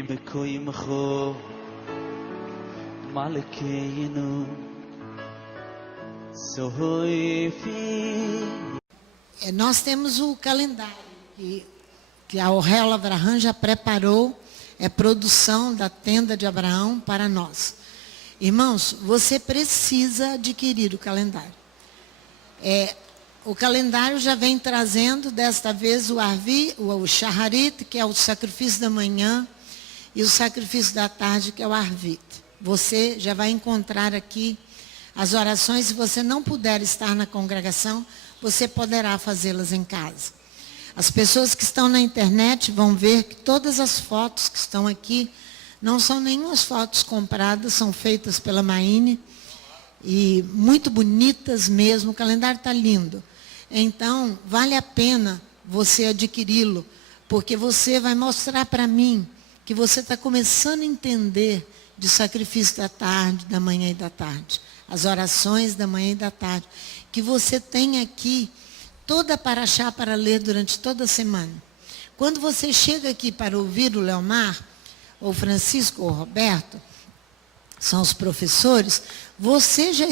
بكويمخو مالكينو سويفي. Nós temos o calendário que a Aurélia Abraham já preparou, é produção da tenda de Abraão para nós. Irmãos, você precisa adquirir o calendário. O calendário já vem trazendo, desta vez, o Shaharit, que é o sacrifício da manhã, e o sacrifício da tarde, que é o Arvit. Você já vai encontrar aqui as orações. Se você não puder estar na congregação, você poderá fazê-las em casa. As pessoas que estão na internet vão ver que todas as fotos que estão aqui não são nenhumas fotos compradas, são feitas pela Maine, e muito bonitas mesmo. O calendário está lindo. Então, vale a pena você adquiri-lo, porque você vai mostrar para mim que você está começando a entender de sacrifício da tarde, da manhã e da tarde. As orações da manhã e da tarde. Que você tem aqui toda a paraxá para ler durante toda a semana. Quando você chega aqui para ouvir o Leomar, ou Francisco, ou Roberto, são os professores, você já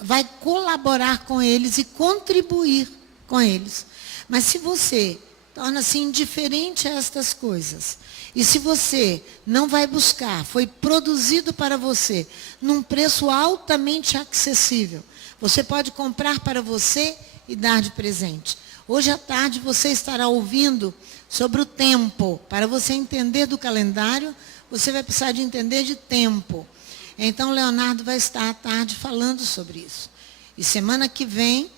vai colaborar com eles e contribuir com eles. Mas se você torna-se indiferente a estas coisas, e se você não vai buscar, foi produzido para você, num preço altamente acessível, você pode comprar para você e dar de presente. Hoje à tarde você estará ouvindo sobre o tempo. Para você entender do calendário, você vai precisar de entender de tempo. Então, Leonardo vai estar à tarde falando sobre isso. E semana que vem,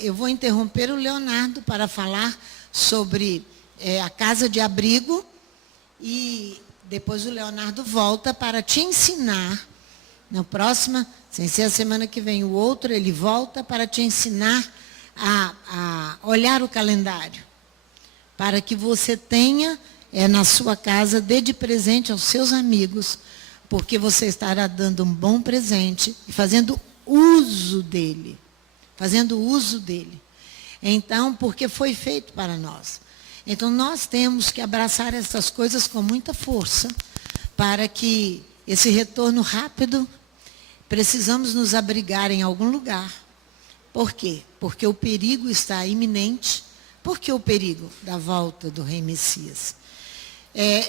eu vou interromper o Leonardo para falar sobre a casa de abrigo. E depois o Leonardo volta para te ensinar. Na próxima, sem ser a semana que vem, o outro, ele volta para te ensinar a olhar o calendário. Para que você tenha na sua casa, dê de presente aos seus amigos, porque você estará dando um bom presente e fazendo uso dele. Fazendo uso dele. Então, porque foi feito para nós. Então, nós temos que abraçar essas coisas com muita força, para que esse retorno rápido, precisamos nos abrigar em algum lugar. Por quê? Porque o perigo está iminente. Por que o perigo? Da volta do Rei Messias.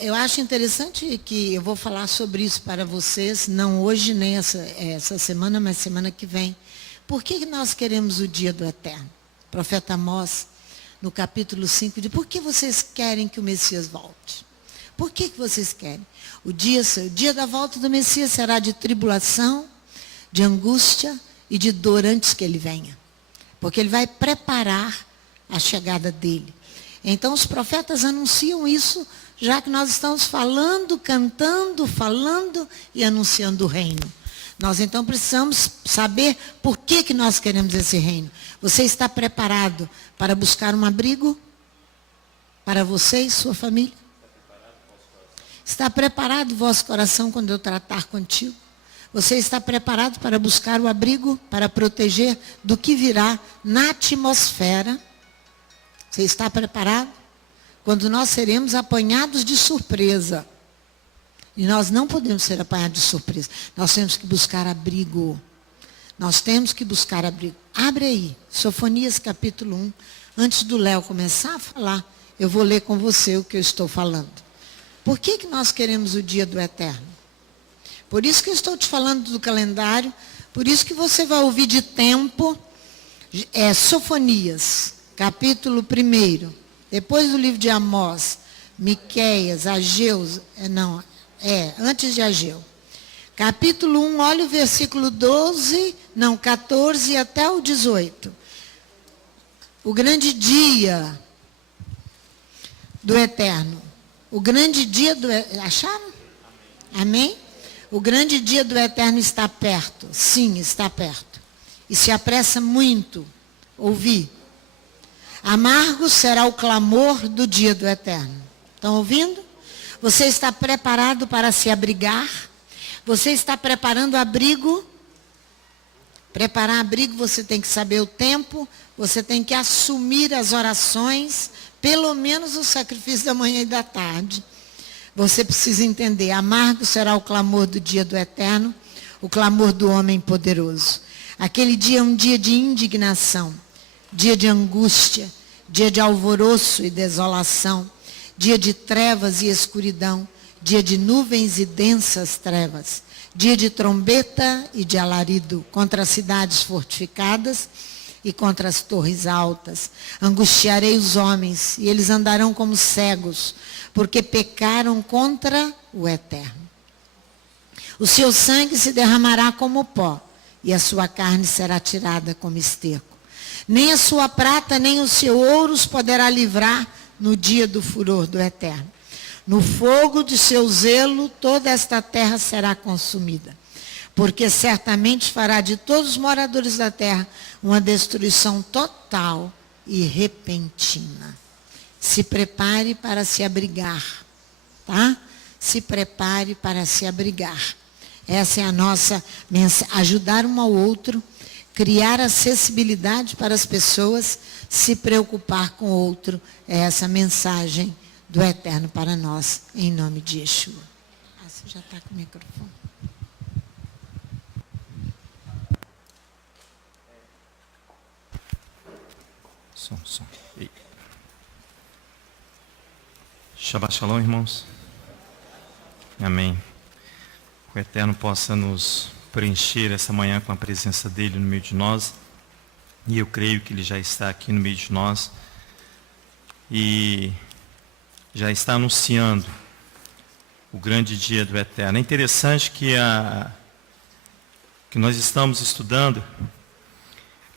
Eu acho interessante que eu vou falar sobre isso para vocês, não hoje, nem essa semana, mas semana que vem. Por que nós queremos o dia do Eterno? O profeta Amós, no capítulo 5, diz: por que vocês querem que o Messias volte? Por que vocês querem? O dia da volta do Messias será de tribulação, de angústia e de dor antes que ele venha. Porque ele vai preparar a chegada dele. Então os profetas anunciam isso, já que nós estamos falando, cantando, falando e anunciando o reino. Nós então precisamos saber por que nós queremos esse reino. Você está preparado para buscar um abrigo? Para você e sua família? Está preparado o vosso coração quando eu tratar contigo? Você está preparado para buscar o abrigo, para proteger do que virá na atmosfera? Você está preparado? Quando nós seremos apanhados de surpresa. E nós não podemos ser apanhados de surpresa. Nós temos que buscar abrigo. Nós temos que buscar abrigo. Abre aí, Sofonias capítulo 1. Antes do Léo começar a falar, eu vou ler com você o que eu estou falando. Por que nós queremos o dia do Eterno? Por isso que eu estou te falando do calendário. Por isso que você vai ouvir de tempo. Sofonias, capítulo 1. Depois do livro de Amós, Miqueias, Ageu, antes de Ageu. Capítulo 1, olha o versículo 14 até o 18. O grande dia do Eterno. O grande dia do Eterno. Acharam? Amém? O grande dia do Eterno está perto. Sim, está perto. E se apressa muito. Ouvi. Amargo será o clamor do dia do Eterno. Estão ouvindo? Você está preparado para se abrigar? Você está preparando abrigo? Preparar abrigo, você tem que saber o tempo, você tem que assumir as orações, pelo menos o sacrifício da manhã e da tarde. Você precisa entender, amargo será o clamor do dia do Eterno, o clamor do homem poderoso. Aquele dia é um dia de indignação, dia de angústia, dia de alvoroço e desolação, dia de trevas e escuridão, dia de nuvens e densas trevas, dia de trombeta e de alarido contra as cidades fortificadas e contra as torres altas. Angustiarei os homens, e eles andarão como cegos, porque pecaram contra o Eterno. O seu sangue se derramará como pó, e a sua carne será tirada como esterco. Nem a sua prata, nem o seu ouro os poderá livrar no dia do furor do Eterno. No fogo de seu zelo, toda esta terra será consumida, porque certamente fará de todos os moradores da terra uma destruição total e repentina. Se prepare para se abrigar, tá? Se prepare para se abrigar. Essa é a nossa mensagem, ajudar um ao outro, criar acessibilidade para as pessoas, se preocupar com o outro. É essa mensagem do Eterno para nós, em nome de Yeshua. Você já está com o microfone. Som. Shabbat Shalom, irmãos. Amém. Que o Eterno possa nos preencher essa manhã com a presença dEle no meio de nós. E eu creio que Ele já está aqui no meio de nós. E já está anunciando o grande dia do Eterno. É interessante que nós estamos estudando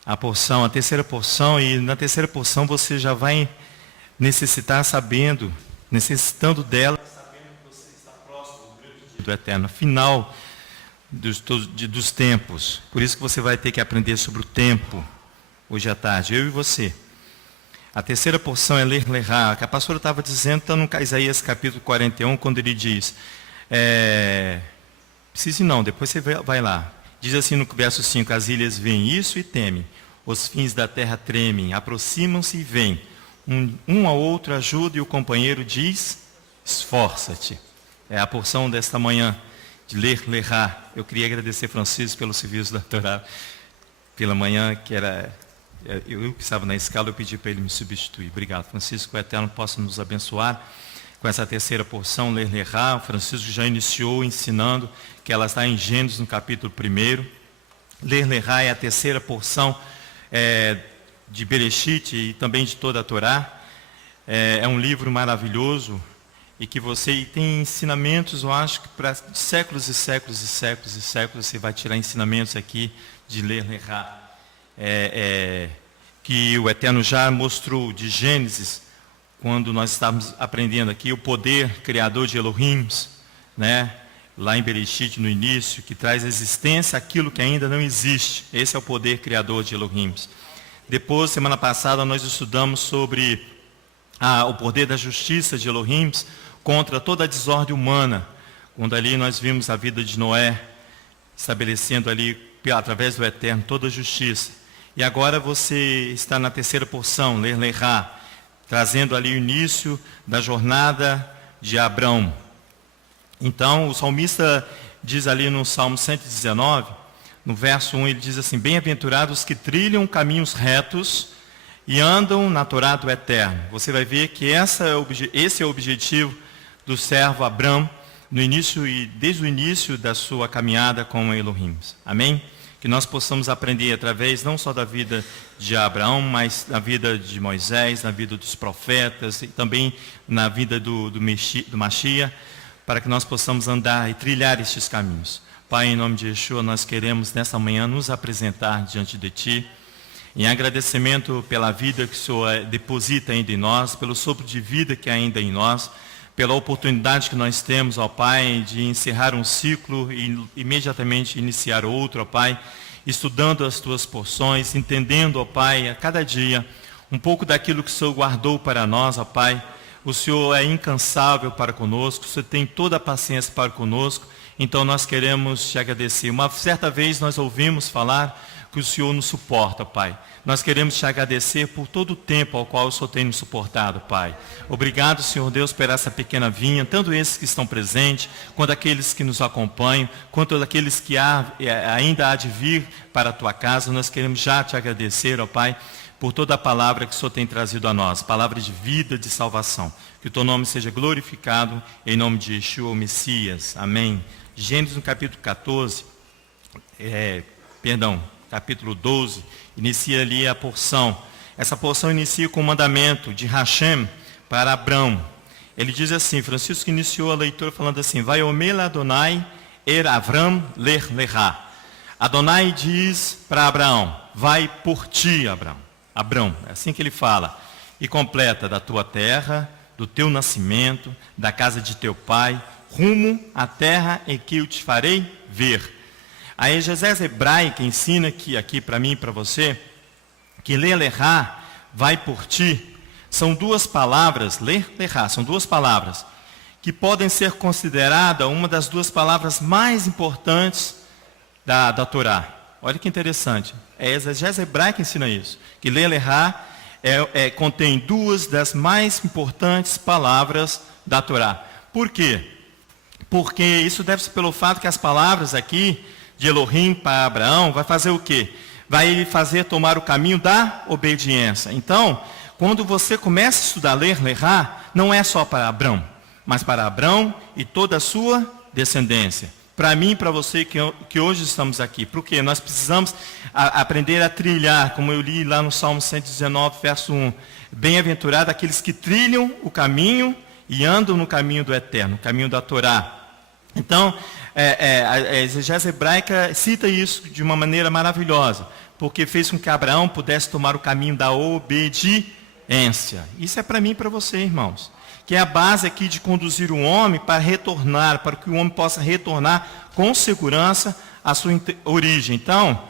a terceira porção, e na terceira porção você já vai necessitando dela, sabendo que você está próximo do grande dia do Eterno, final dos tempos. Por isso que você vai ter que aprender sobre o tempo, hoje à tarde, eu e você. A terceira porção é ler, que a pastora estava dizendo, está no Isaías capítulo 41, quando ele diz, precise não, depois você vai lá. Diz assim no verso 5, as ilhas veem isso e temem, os fins da terra tremem, aproximam-se e vêm. Um ao outro ajuda e o companheiro diz, esforça-te. É a porção desta manhã, de ler. Eu queria agradecer Francisco pelo serviço da Torá, pela manhã, que era... Eu que estava na escala, eu pedi para ele me substituir. Obrigado, Francisco. Que o Eterno possa nos abençoar com essa terceira porção, ler. O Francisco já iniciou ensinando, que ela está em Gênesis, no capítulo 1. Ler é a terceira porção de Bereshit e também de toda a Torá. É um livro maravilhoso e que você tem ensinamentos, eu acho que para séculos e séculos e séculos e séculos você vai tirar ensinamentos aqui de ler. Que o Eterno já mostrou de Gênesis, quando nós estávamos aprendendo aqui, o poder criador de Elohim, né? Lá em Bereshit, no início, que traz existência àquilo que ainda não existe. Esse é o poder criador de Elohim. Depois, semana passada, nós estudamos sobre o poder da justiça de Elohim contra toda a desordem humana, quando ali nós vimos a vida de Noé, estabelecendo ali, através do Eterno, toda a justiça. E agora você está na terceira porção, ler, trazendo ali o início da jornada de Abrão. Então, o salmista diz ali no Salmo 119, no verso 1, ele diz assim, bem-aventurados que trilham caminhos retos e andam na Torá do Eterno. Você vai ver que esse é o objetivo do servo Abrão, no início e desde o início da sua caminhada com Elohim. Amém? Que nós possamos aprender através não só da vida de Abraão, mas na vida de Moisés, na vida dos profetas e também na vida do Mashiach, para que nós possamos andar e trilhar estes caminhos. Pai, em nome de Yeshua, nós queremos nessa manhã nos apresentar diante de Ti, em agradecimento pela vida que o Senhor deposita ainda em nós, pelo sopro de vida que há ainda em nós, pela oportunidade que nós temos, ó Pai, de encerrar um ciclo e imediatamente iniciar outro, ó Pai, estudando as Tuas porções, entendendo, ó Pai, a cada dia, um pouco daquilo que o Senhor guardou para nós, ó Pai. O Senhor é incansável para conosco, o Senhor tem toda a paciência para conosco, então nós queremos Te agradecer. Uma certa vez nós ouvimos falar que o Senhor nos suporta, Pai. Nós queremos te agradecer por todo o tempo ao qual o Senhor tem nos suportado, Pai. Obrigado, Senhor Deus, por essa pequena vinha, tanto esses que estão presentes, quanto aqueles que nos acompanham, quanto aqueles que ainda há de vir para a tua casa. Nós queremos já te agradecer, ó Pai, por toda a palavra que o Senhor tem trazido a nós, palavra de vida, de salvação. Que o teu nome seja glorificado, em nome de Yeshua, o Messias. Amém. Gênesis no capítulo 14, capítulo 12, inicia ali a porção. Essa porção inicia com o mandamento de Hashem para Abrão. Ele diz assim, Francisco iniciou a leitura falando assim, vai omel Adonai er Avram ler lecha. Adonai diz para Abraão, vai por ti, Abrão, é assim que ele fala. E completa, da tua terra, do teu nascimento, da casa de teu pai, rumo à terra em que eu te farei ver. A exegese hebraica ensina aqui para mim e para você, que ler lecha, vai por ti, são duas palavras, ler lecha, são duas palavras, que podem ser consideradas uma das duas palavras mais importantes da Torá. Olha que interessante, a exegese hebraica ensina isso, que ler lecha contém duas das mais importantes palavras da Torá. Por quê? Porque isso deve-se pelo fato que as palavras aqui, de Elohim para Abraão, vai fazer o quê? Vai fazer tomar o caminho da obediência. Então, quando você começa a estudar ler lecha, não é só para Abrão, mas para Abrão e toda a sua descendência. Para mim e para você que hoje estamos aqui. Porque nós precisamos aprender a trilhar, como eu li lá no Salmo 119, verso 1. Bem-aventurado aqueles que trilham o caminho e andam no caminho do Eterno, no caminho da Torá. Então, a exegese hebraica cita isso de uma maneira maravilhosa, porque fez com que Abraão pudesse tomar o caminho da obediência. Isso é para mim e para você, irmãos, que é a base aqui de conduzir o homem para retornar, para que o homem possa retornar com segurança à sua origem. Então,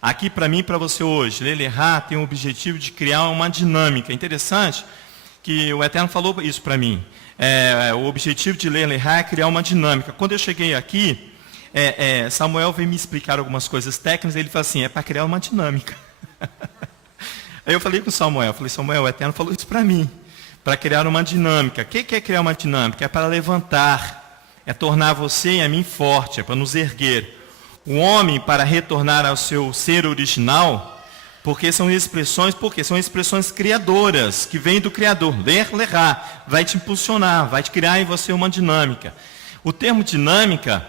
aqui para mim e para você hoje, ler lecha tem o objetivo de criar uma dinâmica. Interessante que o Eterno falou isso para mim. O objetivo de ler lecha é criar uma dinâmica. Quando eu cheguei aqui, Samuel veio me explicar algumas coisas técnicas, ele falou assim, é para criar uma dinâmica. Aí eu falei com Samuel, Samuel, o Eterno falou isso para mim, para criar uma dinâmica. O que é criar uma dinâmica? É para levantar, é tornar você e a mim forte, é para nos erguer. O homem, para retornar ao seu ser original, porque são expressões criadoras, que vêm do Criador. Ler lecha vai te impulsionar, vai te criar em você uma dinâmica. O termo dinâmica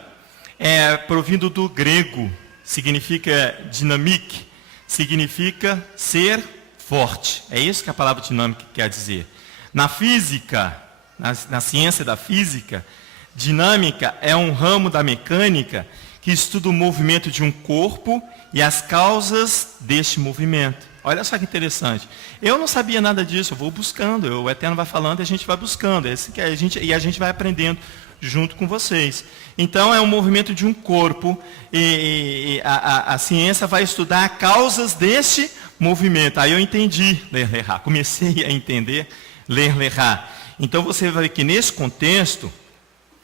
é provindo do grego, significa dinamik, significa ser forte. É isso que a palavra dinâmica quer dizer. Na física, na ciência da física, dinâmica é um ramo da mecânica que estuda o movimento de um corpo e as causas deste movimento. Olha só que interessante. Eu não sabia nada disso, eu vou buscando, o Eterno vai falando e a gente vai buscando. E a gente vai aprendendo junto com vocês. Então é um movimento de um corpo e a ciência vai estudar causas deste movimento. Aí eu entendi ler lecha, comecei a entender ler lecha. Então você vai ver que nesse contexto,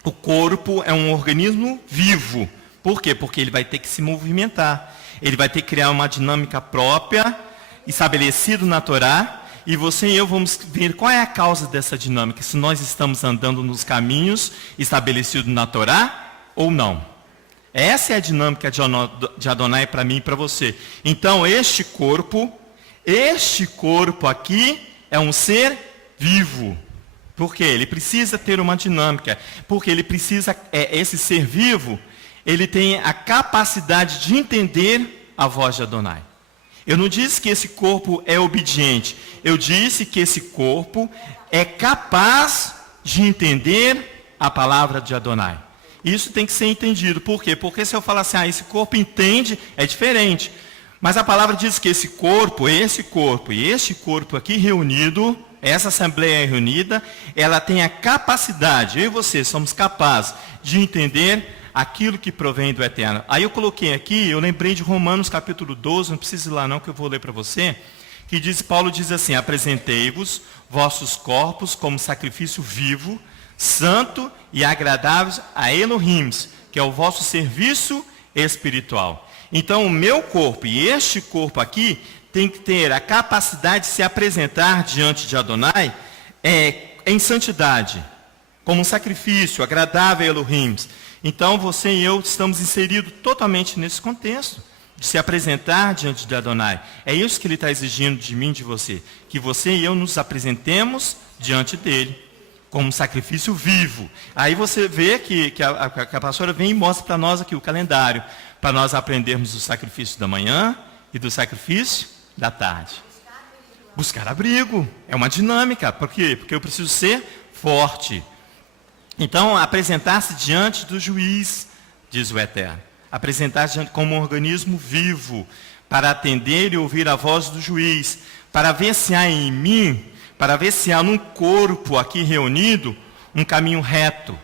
o corpo é um organismo vivo. Por quê? Porque ele vai ter que se movimentar. Ele vai ter que criar uma dinâmica própria, estabelecido na Torá, e você e eu vamos ver qual é a causa dessa dinâmica, se nós estamos andando nos caminhos estabelecidos na Torá ou não. Essa é a dinâmica de Adonai para mim e para você. Então, este corpo aqui é um ser vivo. Por quê? Ele precisa ter uma dinâmica, porque ele precisa, esse ser vivo, ele tem a capacidade de entender a voz de Adonai. Eu não disse que esse corpo é obediente. Eu disse que esse corpo é capaz de entender a palavra de Adonai. Isso tem que ser entendido. Por quê? Porque se eu falar assim, esse corpo entende, é diferente. Mas a palavra diz que esse corpo e este corpo aqui reunido, essa assembleia reunida, ela tem a capacidade, eu e você somos capazes de entender aquilo que provém do Eterno. Aí eu coloquei aqui, eu lembrei de Romanos capítulo 12, não precisa ir lá não, que eu vou ler para você, que Paulo diz assim, apresentei-vos vossos corpos como sacrifício vivo, santo e agradável a Elohim, que é o vosso serviço espiritual. Então, o meu corpo e este corpo aqui tem que ter a capacidade de se apresentar diante de Adonai em santidade, como um sacrifício agradável a Elohim. Então, você e eu estamos inseridos totalmente nesse contexto, de se apresentar diante de Adonai. É isso que ele está exigindo de mim e de você, que você e eu nos apresentemos diante dele, como um sacrifício vivo. Aí você vê que a pastora vem e mostra para nós aqui o calendário, para nós aprendermos o sacrifício da manhã e do sacrifício da tarde. Buscar abrigo. É uma dinâmica. Por quê? Porque eu preciso ser forte. Então, apresentar-se diante do juiz, diz o Eterno. Apresentar-se diante como um organismo vivo, para atender e ouvir a voz do juiz, para ver se há em mim, para ver se há num corpo aqui reunido um caminho reto.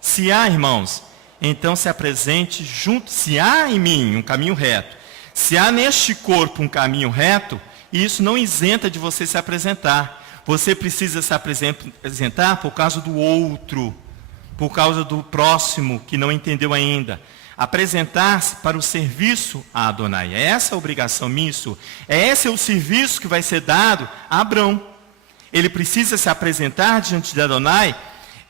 Se há, irmãos, então se apresente junto. Se há em mim um caminho reto, se há neste corpo um caminho reto, isso não isenta de você se apresentar. Você precisa se apresentar por causa do outro, por causa do próximo que não entendeu ainda. Apresentar-se para o serviço a Adonai. É essa a obrigação minha, esse é o serviço que vai ser dado a Abrão. Ele precisa se apresentar diante de Adonai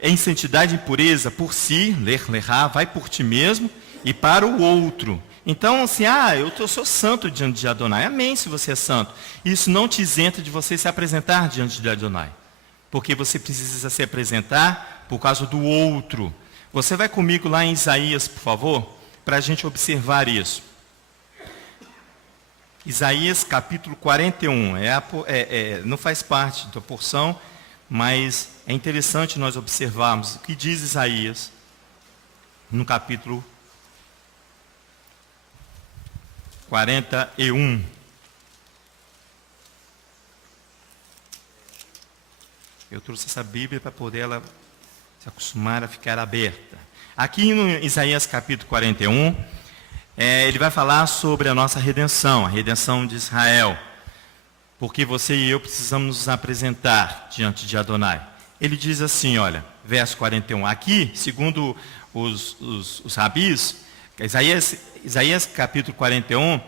em santidade e pureza, por si, lerá, vai por ti mesmo, e para o outro. Então, assim, eu sou santo diante de Adonai. Amém, se você é santo. Isso não te isenta de você se apresentar diante de Adonai. Porque você precisa se apresentar por causa do outro. Você vai comigo lá em Isaías, por favor, para a gente observar isso. Isaías capítulo 41. Não faz parte da porção, mas é interessante nós observarmos o que diz Isaías no capítulo 41. Eu trouxe essa Bíblia para poder ela se acostumar a ficar aberta. Aqui no Isaías capítulo 41, ele vai falar sobre a nossa redenção, a redenção de Israel. Porque você e eu precisamos nos apresentar diante de Adonai. Ele diz assim, olha, verso 41. Aqui, segundo os rabis, Isaías capítulo 41,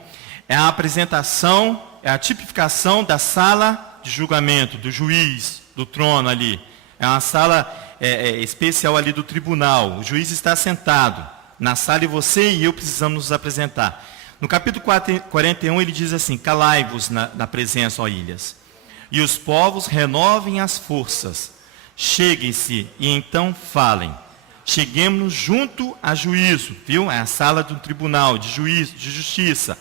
é a apresentação, é a tipificação da sala de julgamento, do juiz, do trono ali. É uma sala especial ali do tribunal. O juiz está sentado na sala e você e eu precisamos nos apresentar. No capítulo 41 ele diz assim, calai-vos na presença, ó ilhas, e os povos renovem as forças, cheguem-se e então falem. Cheguemos junto a juízo, viu? É a sala do tribunal, de juízo, de justiça.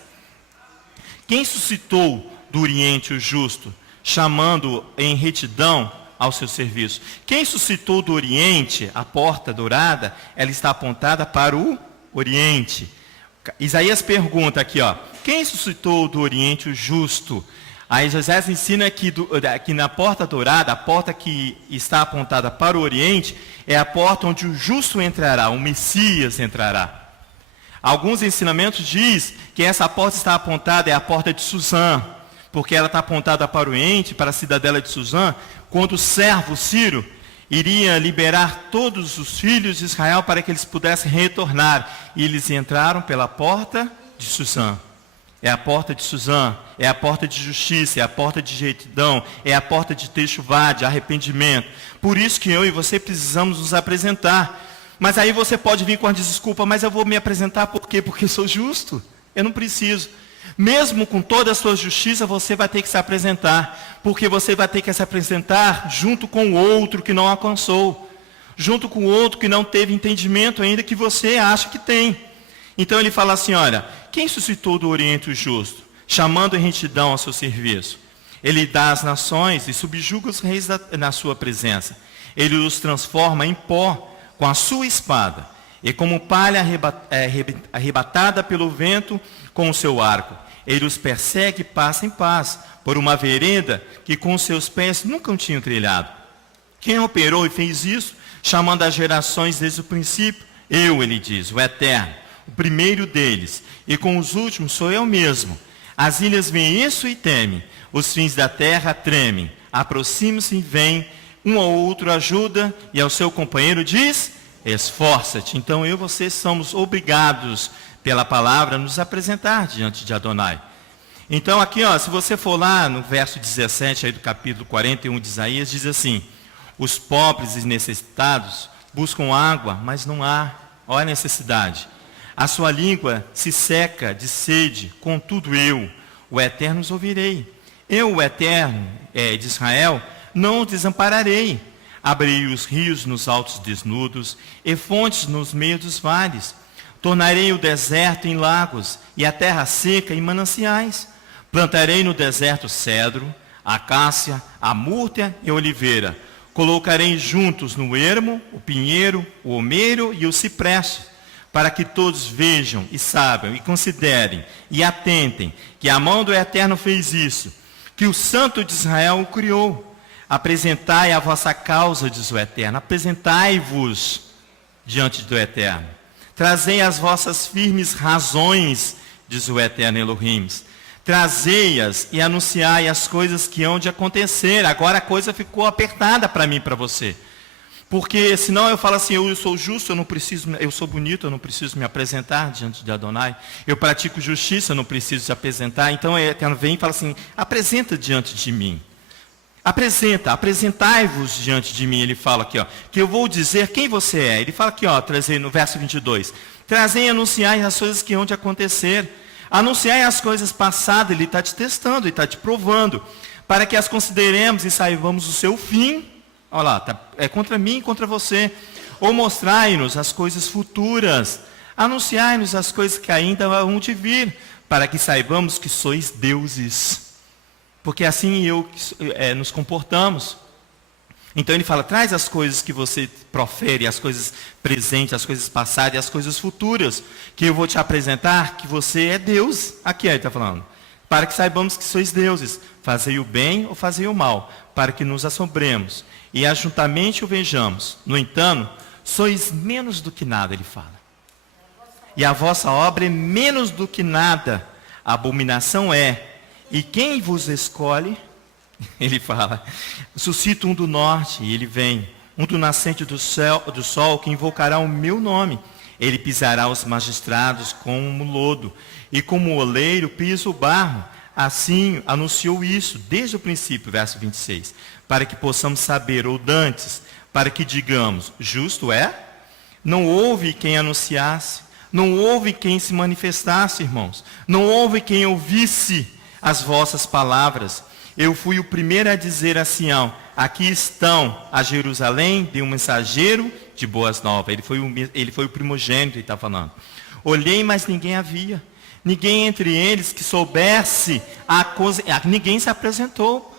Quem suscitou do Oriente o justo, chamando em retidão ao seu serviço? Quem suscitou do Oriente a porta dourada, ela está apontada para o Oriente. Isaías pergunta aqui, quem suscitou do Oriente o justo? Aí José ensina que na porta dourada, a porta que está apontada para o Oriente, é a porta onde o justo entrará, o Messias entrará. Alguns ensinamentos dizem que essa porta está apontada, é a porta de Suzã, porque ela está apontada para o Oriente, para a cidadela de Suzã, quando o servo Ciro iria liberar todos os filhos de Israel para que eles pudessem retornar. E eles entraram pela porta de Suzã. É a porta de Suzã, é a porta de justiça, é a porta de retidão, é a porta de techuvá, de arrependimento. Por isso que eu e você precisamos nos apresentar. Mas aí você pode vir com a desculpa, mas eu vou me apresentar por quê? Porque sou justo. Eu não preciso. Mesmo com toda a sua justiça, você vai ter que se apresentar. Porque você vai ter que se apresentar junto com o outro que não alcançou. Junto com o outro que não teve entendimento ainda que você acha que tem. Então ele fala assim, olha, quem suscitou do Oriente o justo, chamando em retidão ao seu serviço? Ele dá as nações e subjuga os reis na sua presença. Ele os transforma em pó com a sua espada, e como palha arrebatada pelo vento com o seu arco. Ele os persegue passa em paz, por uma vereda que com seus pés nunca tinham trilhado. Quem operou e fez isso, chamando as gerações desde o princípio? Eu, ele diz, o Eterno, o primeiro deles, e com os últimos sou eu mesmo. As ilhas veem isso e temem, os fins da terra tremem, aproximam-se e vêm, um ao outro ajuda, e ao seu companheiro diz, esforça-te. Então eu e você somos obrigados, pela palavra, nos apresentar diante de Adonai. Então aqui, ó, se você for lá no verso 17 aí do capítulo 41 de Isaías, diz assim: os pobres e necessitados buscam água, mas não há. Olha a necessidade. A sua língua se seca de sede, contudo eu, o Eterno, os ouvirei. Eu, o Eterno de Israel, não os desampararei. Abrirei os rios nos altos desnudos e fontes nos meios dos vales. Tornarei o deserto em lagos e a terra seca em mananciais. Plantarei no deserto cedro, acácia, a múrtea e a oliveira. Colocarei juntos no ermo, o pinheiro, o almeiro e o cipreste, para que todos vejam e saibam e considerem e atentem que a mão do Eterno fez isso, que o Santo de Israel o criou. Apresentai a vossa causa, diz o Eterno, apresentai-vos diante do Eterno. Trazei as vossas firmes razões, diz o Eterno Elohim. Trazei-as e anunciai as coisas que hão de acontecer. Agora a coisa ficou apertada para mim e para você. Porque senão eu falo assim, eu sou justo, eu sou bonito, eu não preciso me apresentar diante de Adonai. Eu pratico justiça, eu não preciso se apresentar. Então o Eterno vem e fala assim, apresenta diante de mim. Apresentai-vos diante de mim, ele fala aqui, ó, que eu vou dizer quem você é. Ele fala aqui, ó, no verso 22, trazei e anunciai as coisas que hão de acontecer. Anunciai as coisas passadas, ele está te testando, ele está te provando, para que as consideremos e saibamos o seu fim. Olha lá, é contra mim e contra você. Ou mostrai-nos as coisas futuras, anunciai-nos as coisas que ainda vão de vir, para que saibamos que sois deuses. Porque assim nos comportamos. Então ele fala, traz as coisas que você profere, as coisas presentes, as coisas passadas e as coisas futuras, que eu vou te apresentar que você é Deus. Aqui ele está falando. Para que saibamos que sois deuses, fazei o bem ou fazei o mal, para que nos assombremos e ajuntamente o vejamos. No entanto, sois menos do que nada, ele fala. E a vossa obra é menos do que nada. A abominação é. E quem vos escolhe? Ele fala, suscita um do norte, e ele vem. Um do nascente do sol, que invocará o meu nome. Ele pisará os magistrados como lodo, e como o oleiro pisa o barro. Assim anunciou isso desde o princípio, verso 26. Para que possamos saber, ou dantes, para que digamos, justo é? Não houve quem anunciasse, não houve quem se manifestasse, irmãos. Não houve quem ouvisse as vossas palavras. Eu fui o primeiro a dizer a Sião, aqui estão a Jerusalém de um mensageiro de boas novas. Ele foi o primogênito, ele está falando. Olhei, mas ninguém havia. Ninguém entre eles que soubesse a coisa. Ninguém se apresentou.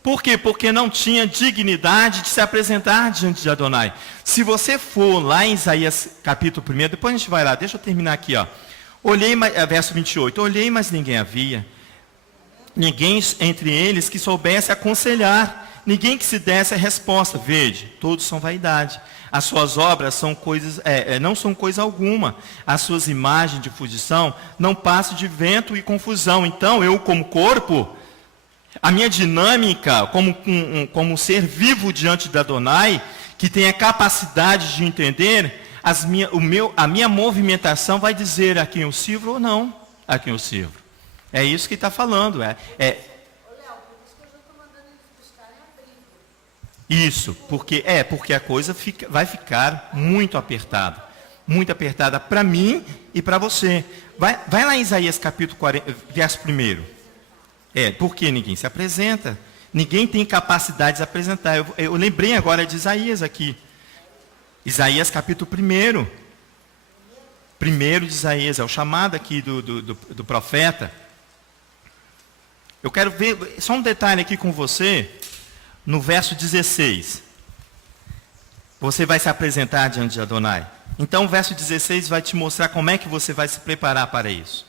Por quê? Porque não tinha dignidade de se apresentar diante de Adonai. Se você for lá em Isaías capítulo 1, depois a gente vai lá, deixa eu terminar aqui, ó. Olhei, verso 28, olhei, mas ninguém havia. Ninguém entre eles que soubesse aconselhar, ninguém que se desse a resposta. Vede, todos são vaidade. As suas obras são coisas, não são coisa alguma. As suas imagens de fundição não passam de vento e confusão. Então, eu como corpo, a minha dinâmica como ser vivo diante da Adonai, que tem a capacidade de entender, a minha movimentação vai dizer a quem eu sirvo ou não a quem eu sirvo. É isso que está falando. Isso, porque a coisa vai ficar muito apertada para mim e para você. Vai lá em Isaías capítulo 40, verso 1. Por que ninguém se apresenta? Ninguém tem capacidade de se apresentar. Eu lembrei agora de Isaías aqui. Isaías capítulo 1. Primeiro de Isaías, é o chamado aqui do profeta. Eu quero ver, só um detalhe aqui com você, no verso 16. Você vai se apresentar diante de Adonai. Então o verso 16 vai te mostrar como é que você vai se preparar para isso.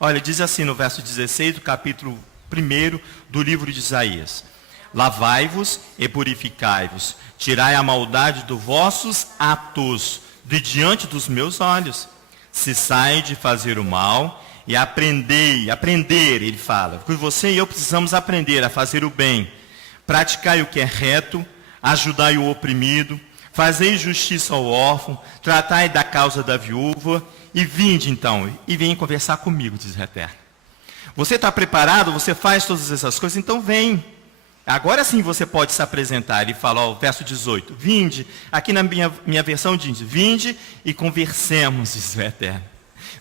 Olha, diz assim no verso 16 do capítulo 1 do livro de Isaías. Lavai-vos e purificai-vos, tirai a maldade dos vossos atos de diante dos meus olhos. Cessai de fazer o mal e aprender, ele fala, porque você e eu precisamos aprender a fazer o bem. Praticai o que é reto, ajudai o oprimido, fazei justiça ao órfão, tratai da causa da viúva E vinde então, e vem conversar comigo, diz o Eterno. Você está preparado? Você faz todas essas coisas? Então vem. Agora sim você pode se apresentar. Ele fala, ó, verso 18. Vinde, aqui na minha versão diz, vinde e conversemos, diz o Eterno.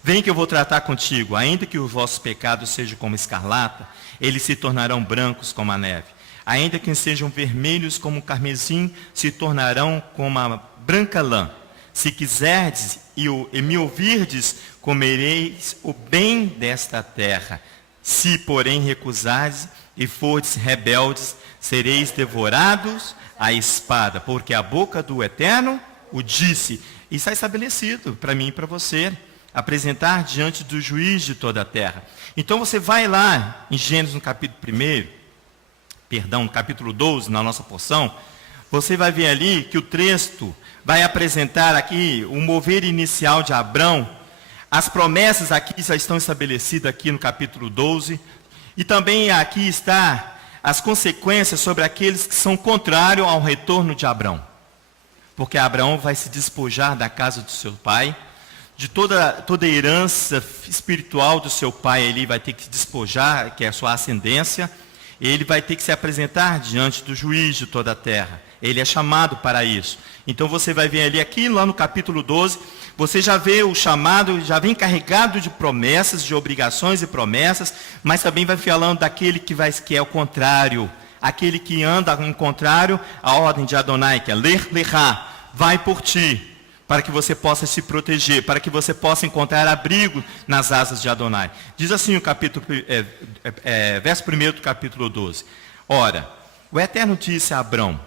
Vem que eu vou tratar contigo. Ainda que os vossos pecados sejam como escarlata, eles se tornarão brancos como a neve. Ainda que sejam vermelhos como o carmesim, se tornarão como a branca lã. Se quiserdes e me ouvirdes, comereis o bem desta terra. Se, porém, recusardes e fordes rebeldes, sereis devorados à espada, porque a boca do Eterno o disse. Isso está estabelecido para mim e para você, apresentar diante do juiz de toda a terra. Então você vai lá em Gênesis no capítulo 12, na nossa porção, você vai ver ali que o texto vai apresentar aqui o mover inicial de Abrão. As promessas aqui já estão estabelecidas aqui no capítulo 12. E também aqui está as consequências sobre aqueles que são contrários ao retorno de Abrão. Porque Abraão vai se despojar da casa do seu pai, de toda a herança espiritual do seu pai, ele vai ter que se despojar, que é a sua ascendência. Ele vai ter que se apresentar diante do juiz de toda a terra. Ele é chamado para isso. Então você vai ver ali, aqui lá no capítulo 12, você já vê o chamado, já vem carregado de promessas, de obrigações e promessas, mas também vai falando daquele que é o contrário, aquele que anda em contrário à ordem de Adonai, que é Lech-Lechá, vai por ti, para que você possa se proteger, para que você possa encontrar abrigo nas asas de Adonai. Diz assim o verso 1 do capítulo 12. Ora, o Eterno disse a Abrão,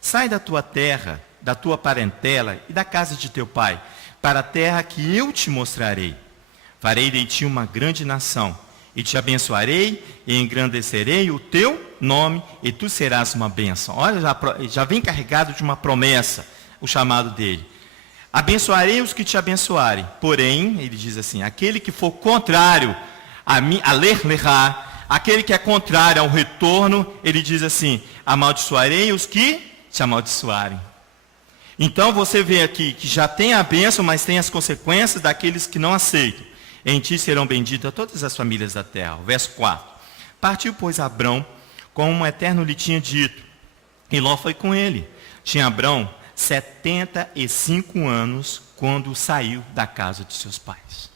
sai da tua terra, da tua parentela e da casa de teu pai, para a terra que eu te mostrarei. Farei de ti uma grande nação, e te abençoarei e engrandecerei o teu nome, e tu serás uma bênção. Olha, já vem carregado de uma promessa, o chamado dele. Abençoarei os que te abençoarem, porém, ele diz assim, aquele que for contrário a Lech-Lechá, aquele que é contrário ao retorno, ele diz assim, amaldiçoarei os que te amaldiçoarem. Então você vê aqui que já tem a bênção, mas tem as consequências daqueles que não aceitam. Em ti serão benditas todas as famílias da terra. O verso 4. Partiu, pois, Abrão, como o Eterno lhe tinha dito, e Ló foi com ele. Tinha Abrão 75 anos quando saiu da casa de seus pais.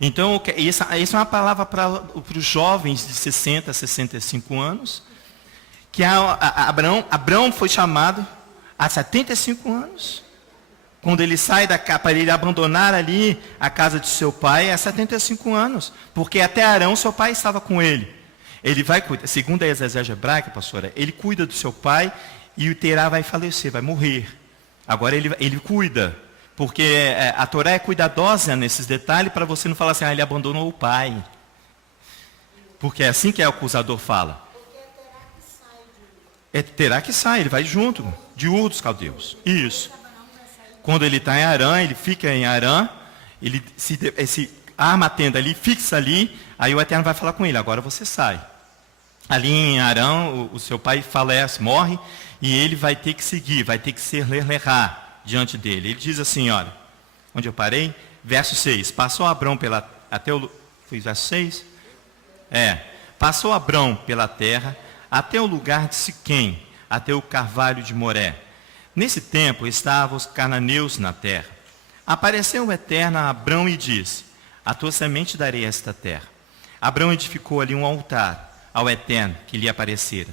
Então, essa é uma palavra para os jovens de 60 a 65 anos, que Abrão foi chamado há 75 anos. Quando ele sai para ele abandonar ali a casa de seu pai, há 75 anos. Porque até Arão, seu pai, estava com ele. Ele vai cuidar, segundo a exegese hebraica, pastora, ele cuida do seu pai e o Terá vai falecer, vai morrer. Agora ele cuida. Porque a Torá é cuidadosa nesses detalhes para você não falar assim, ele abandonou o pai. Porque é assim que o acusador fala. Terá que sai, ele vai junto, de Ur dos Caldeus. Isso. Quando ele está em Arã, ele fica em Arã, ele se arma a tenda ali, fixa ali, aí o Eterno vai falar com ele, agora você sai. Ali em Arã, o seu pai falece, morre, e ele vai ter que seguir, vai ter que ser Lech-Lechá diante dele. Ele diz assim, olha, onde eu parei? Verso 6, passou Abrão foi verso 6? Passou Abrão pela terra, até o lugar de Siquém, até o carvalho de Moré. Nesse tempo estavam os cananeus na terra. Apareceu o Eterno a Abrão e disse, a tua semente darei esta terra. Abrão edificou ali um altar ao Eterno que lhe aparecera.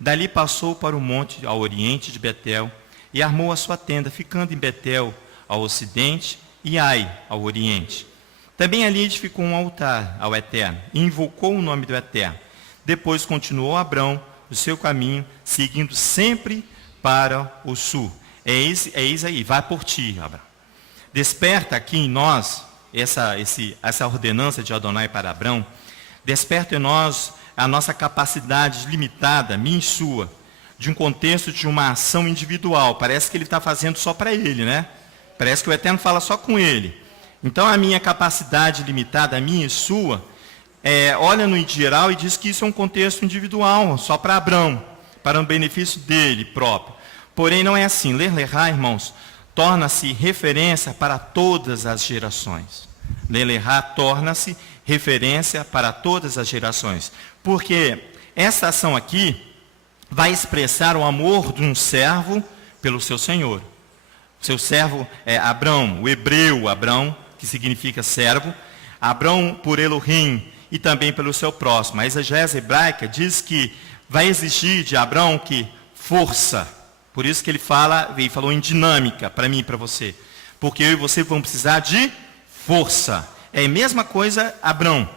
Dali passou para o monte ao oriente de Betel e armou a sua tenda, ficando em Betel ao ocidente e Ai ao oriente. Também ali edificou um altar ao Eterno e invocou o nome do Eterno. Depois continuou Abrão o seu caminho, seguindo sempre para o sul. Eis aí, vai por ti, Abrão. Desperta aqui em nós, essa ordenança de Adonai para Abrão, desperta em nós a nossa capacidade limitada, minha e sua, de um contexto de uma ação individual. Parece que ele está fazendo só para ele, né? Parece que o Eterno fala só com ele. Então a minha capacidade limitada, a minha e sua, olha no geral e diz que isso é um contexto individual, só para Abrão, para o benefício dele próprio. Porém, não é assim. Lech-Lechá, irmãos, torna-se referência para todas as gerações. Lelerá torna-se referência para todas as gerações. Porque essa ação aqui vai expressar o amor de um servo pelo seu senhor. Seu servo é Abrão, o hebreu Abrão, que significa servo. Abrão por Elohim e também pelo seu próximo. A exegese hebraica diz que vai exigir de Abrão que força. Por isso que ele falou em dinâmica para mim e para você. Porque eu e você vamos precisar de força. É a mesma coisa Abrão.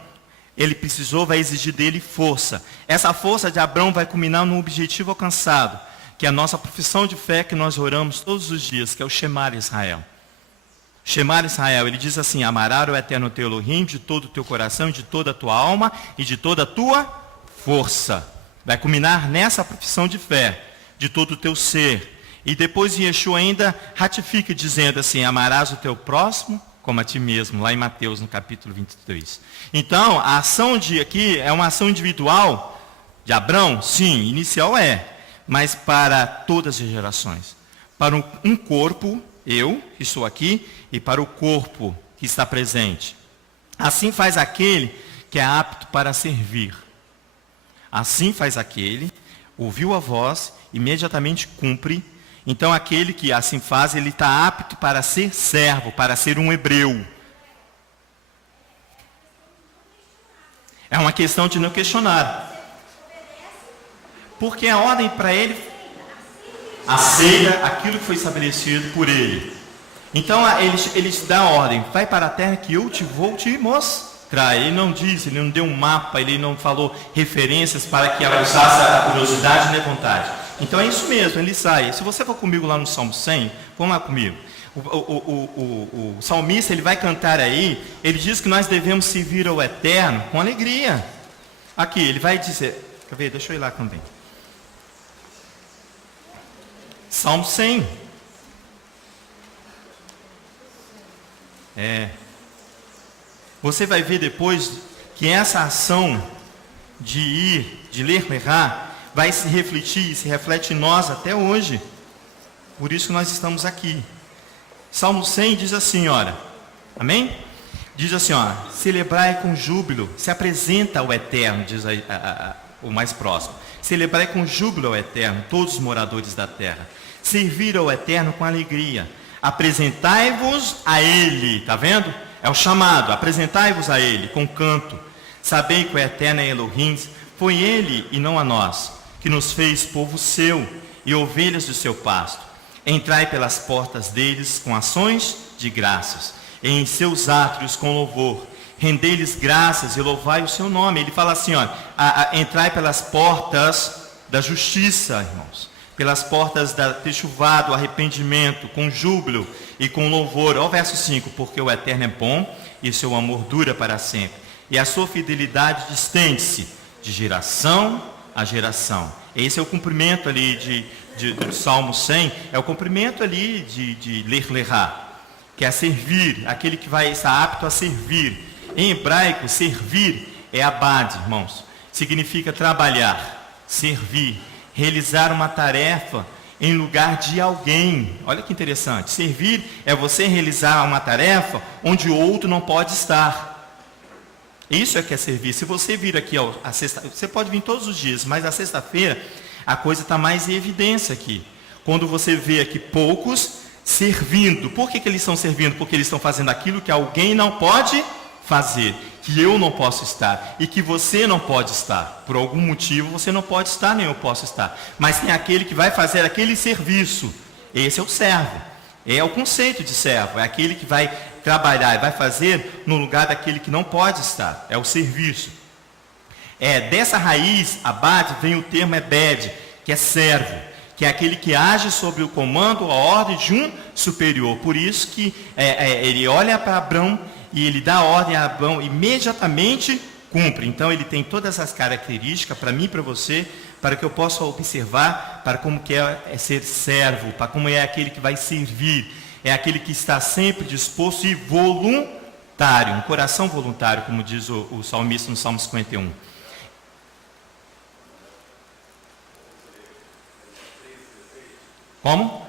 Ele precisou, vai exigir dele força. Essa força de Abrão vai culminar num objetivo alcançado, que é a nossa profissão de fé que nós oramos todos os dias, que é o Shemar Israel. Shemar Israel, ele diz assim: amarás o eterno teu Elohim de todo o teu coração, de toda a tua alma e de toda a tua força. Vai culminar nessa profissão de fé, de todo o teu ser. E depois Yeshua ainda ratifica dizendo assim: amarás o teu próximo como a ti mesmo, lá em Mateus, no capítulo 23. Então, a ação de aqui é uma ação individual de Abrão? Sim, inicial é, mas para todas as gerações. Para um corpo, eu, que estou aqui, e para o corpo que está presente. Assim faz aquele que é apto para servir. Assim faz aquele, ouviu a voz, imediatamente cumpre. Então, aquele que assim faz, ele está apto para ser servo, para ser um hebreu. É uma questão de não questionar. Porque a ordem para ele aceita aquilo que foi estabelecido por ele. Então, ele te dá a ordem: vai para a terra que eu te vou te mostrar. Ele não disse, ele não deu um mapa, ele não falou referências para que aguçasse a curiosidade nem a vontade. Então é isso mesmo, ele sai. Se você for comigo lá no Salmo 100, vamos lá comigo. O salmista, ele vai cantar aí, ele diz que nós devemos servir ao Eterno com alegria. Aqui, ele vai dizer, quer ver? Deixa eu ir lá também. Salmo 100. Você vai ver depois que essa ação de ler, errar, vai se refletir, se reflete em nós até hoje. Por isso que nós estamos aqui. Salmo 100 diz assim, olha, amém? Diz assim, ó: celebrai com júbilo, se apresenta ao Eterno, diz o mais próximo. Celebrai com júbilo ao Eterno, todos os moradores da terra. Servir ao Eterno com alegria. Apresentai-vos a Ele, tá vendo? É o chamado, apresentai-vos a Ele com canto. Sabei que o Eterno é Elohim, foi Ele e não a nós, que nos fez povo seu e ovelhas do seu pasto. Entrai pelas portas deles com ações de graças, e em seus átrios com louvor. Rendei-lhes graças e louvai o seu nome. Ele fala assim, ó, entrai pelas portas da justiça, irmãos, pelas portas da techuvá, do arrependimento, com júbilo e com louvor. Olha o verso 5, porque o Eterno é bom e seu amor dura para sempre, e a sua fidelidade estende-se de geração a geração. Esse é o cumprimento ali do Salmo 100, é o cumprimento ali de lerá, que é servir, aquele que vai estar apto a servir. Em hebraico, servir é abad, irmãos. Significa trabalhar, servir, realizar uma tarefa em lugar de alguém. Olha que interessante. Servir é você realizar uma tarefa onde o outro não pode estar. Isso é que é servir. Se você vir aqui a sexta, você pode vir todos os dias, mas a sexta-feira a coisa está mais em evidência aqui. Quando você vê aqui poucos servindo. Por que eles estão servindo? Porque eles estão fazendo aquilo que alguém não pode fazer, que eu não posso estar e que você não pode estar. Por algum motivo você não pode estar, nem eu posso estar. Mas tem aquele que vai fazer aquele serviço. Esse é o servo. É o conceito de servo. É aquele que vai trabalhar e vai fazer no lugar daquele que não pode estar. É o serviço. Dessa raiz, abad, vem o termo ebed, que é servo, que é aquele que age sob o comando ou a ordem de um superior. Por isso que ele olha para Abrão e ele dá ordem a Abrão, imediatamente cumpre. Então ele tem todas essas características para mim e para você, para que eu possa observar para como que é ser servo, para como é aquele que vai servir. É aquele que está sempre disposto e voluntário, um coração voluntário, como diz o salmista no Salmo 51. Como?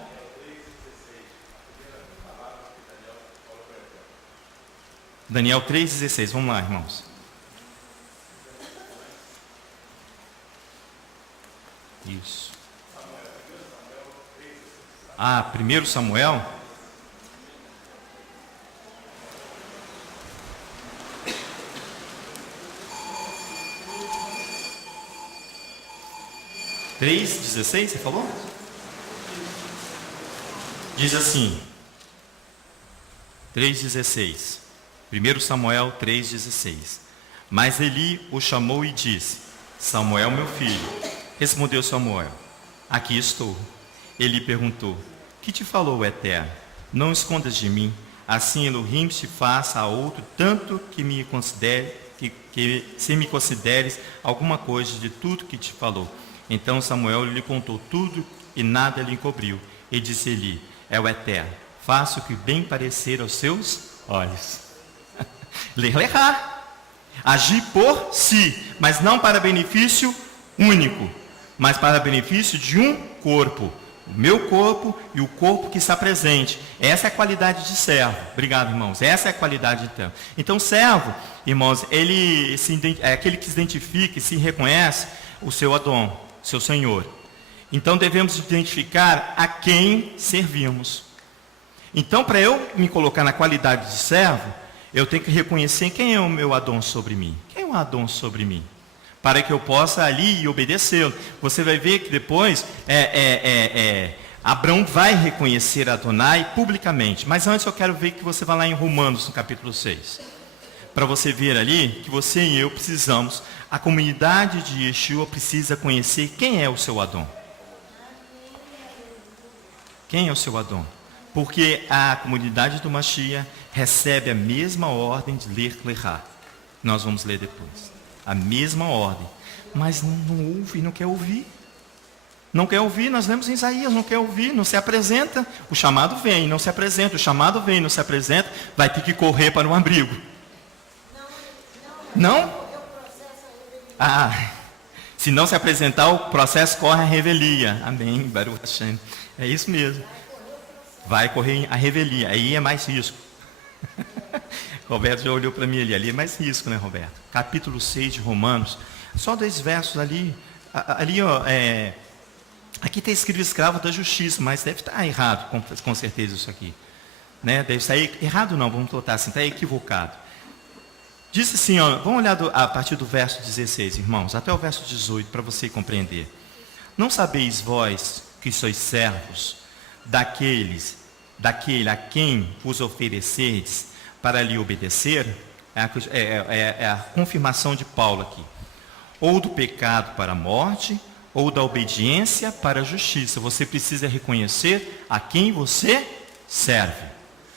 Daniel 3,16. Vamos lá, irmãos. Isso. 1 Samuel. Três, 16, você falou? Diz assim, 3,16. 1 Samuel 3,16. Mas Eli o chamou e disse: Samuel, meu filho. Respondeu Samuel: aqui estou. Ele perguntou: que te falou o Eterno? Não escondas de mim, assim Elohim te faça a outro, tanto que me considere, que se me consideres alguma coisa de tudo que te falou. Então Samuel lhe contou tudo e nada lhe encobriu. E disse Eli: é o Eterno, faça o que bem parecer aos seus olhos. Lerá, agir por si, mas não para benefício único, mas para benefício de um corpo, o meu corpo e o corpo que está presente. Essa é a qualidade de servo. Obrigado, irmãos. Essa é a qualidade de servo. Então, servo, irmãos, ele é aquele que se identifica e se reconhece o seu Adão, seu Senhor. Então, devemos identificar a quem servimos. Então, para eu me colocar na qualidade de servo, eu tenho que reconhecer quem é o meu Adão sobre mim. Quem é o Adão sobre mim? Para que eu possa ali obedecê-lo. Você vai ver que depois Abraão vai reconhecer Adonai publicamente. Mas antes eu quero ver que você vai lá em Romanos, no capítulo 6. Para você ver ali que você e eu precisamos, a comunidade de Yeshua precisa conhecer quem é o seu Adão. Quem é o seu Adão? Porque a comunidade do Mashiach recebe a mesma ordem de ler Lerá. Nós vamos ler depois. A mesma ordem. Mas não ouve, não quer ouvir. Não quer ouvir, nós lemos em Isaías, não quer ouvir, não se apresenta. O chamado vem, não se apresenta. O chamado vem, não se apresenta. Vai ter que correr para um abrigo. Não? Se não se apresentar, o processo corre a revelia. Amém, Baruch Hashem. É isso mesmo. Vai correr a revelia. Aí é mais risco. Roberto já olhou para mim ali é mais risco, né, Roberto? Capítulo 6 de Romanos, só 2 versos ali, aqui está escrito escravo da justiça, mas deve estar errado, com certeza isso aqui, né? Deve estar errado não, vamos botar assim, está equivocado. Diz assim, ó, vamos olhar a partir do verso 16, irmãos, até o verso 18, para você compreender. Não sabeis vós que sois servos daquele a quem vos oferecerdes para lhe obedecer? É a confirmação de Paulo aqui. Ou do pecado para a morte, ou da obediência para a justiça. Você precisa reconhecer a quem você serve.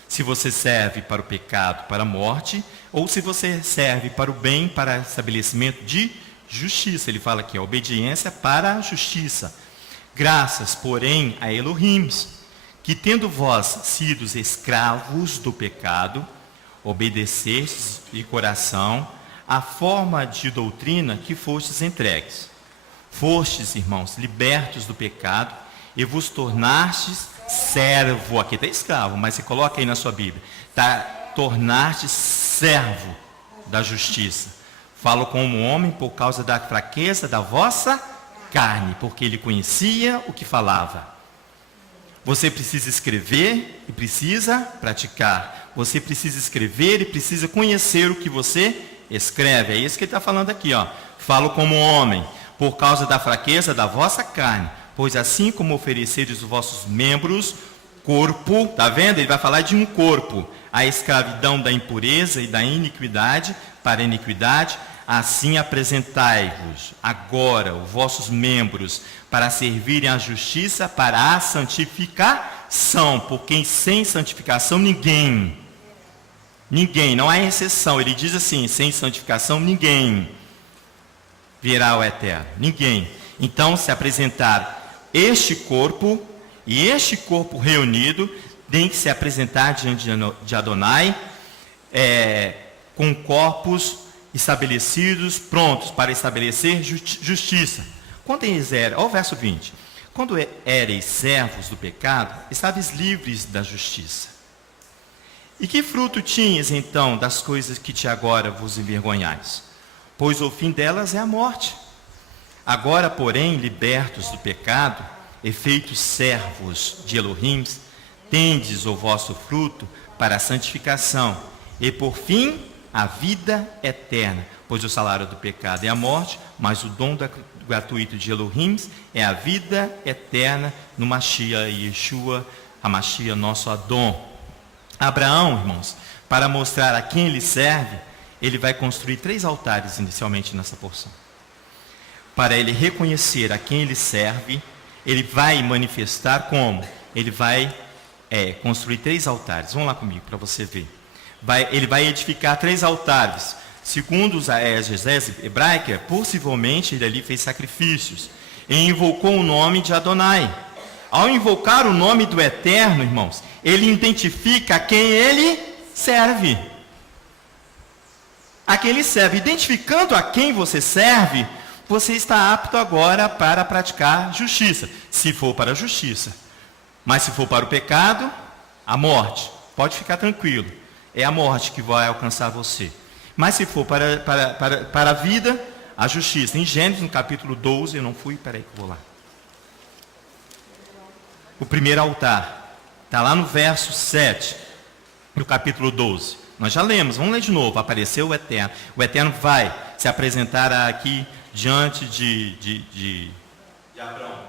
Se você serve para o pecado, para a morte, ou se você serve para o bem, para estabelecimento de justiça. Ele fala aqui, a obediência para a justiça. Graças, porém, a Elohim, que tendo vós sido escravos do pecado, obedecestes de coração a forma de doutrina que fostes entregues. Fostes, irmãos, libertos do pecado e vos tornastes servo. Aqui está escravo, mas você coloca aí na sua Bíblia. Tornastes servo da justiça. Falo como homem por causa da fraqueza da vossa carne, porque ele conhecia o que falava. Você precisa escrever e precisa praticar. Você precisa escrever e precisa conhecer o que você escreve. É isso que ele está falando aqui, ó. Falo como homem, por causa da fraqueza da vossa carne. Pois assim como ofereceres os vossos membros, corpo, está vendo? Ele vai falar de um corpo. A escravidão da impureza e da iniquidade para a iniquidade. Assim apresentai-vos agora os vossos membros para servirem à justiça, para a santificação, porque sem santificação ninguém, não há exceção, ele diz assim, sem santificação ninguém verá o Eterno, ninguém. Então se apresentar este corpo, e este corpo reunido tem que se apresentar diante de Adonai, com corpos estabelecidos, prontos para estabelecer justiça. Quando eles eram, olha o verso 20, quando ereis servos do pecado, estáveis livres da justiça. E que fruto tinhas, então, das coisas que te agora vos envergonhais? Pois o fim delas é a morte. Agora, porém, libertos do pecado, e feitos servos de Elohim, tendes o vosso fruto para a santificação, e por fim, a vida eterna. Pois o salário do pecado é a morte, mas o dom gratuito de Elohim é a vida eterna no Mashiach Yeshua, a Mashiach nosso Adon. Abraão, irmãos, para mostrar a quem ele serve, ele vai construir 3 altares inicialmente nessa porção. Para ele reconhecer a quem ele serve, ele vai manifestar como? Ele vai construir 3 altares. Vamos lá comigo para você ver. Ele vai edificar 3 altares. Segundo a exegese hebraica, possivelmente ele ali fez sacrifícios e invocou o nome de Adonai. Ao invocar o nome do Eterno, irmãos, ele identifica a quem ele serve. A quem ele serve. Identificando a quem você serve, você está apto agora para praticar justiça, se for para a justiça. Mas se for para o pecado, a morte. Pode ficar tranquilo, é a morte que vai alcançar você. Mas se for para a vida, a justiça. Em Gênesis, no capítulo 12, eu não fui, peraí que eu vou lá. O primeiro altar, está lá no verso 7, do capítulo 12. Nós já lemos, vamos ler de novo. Apareceu o Eterno. O Eterno vai se apresentar aqui diante de Abrão.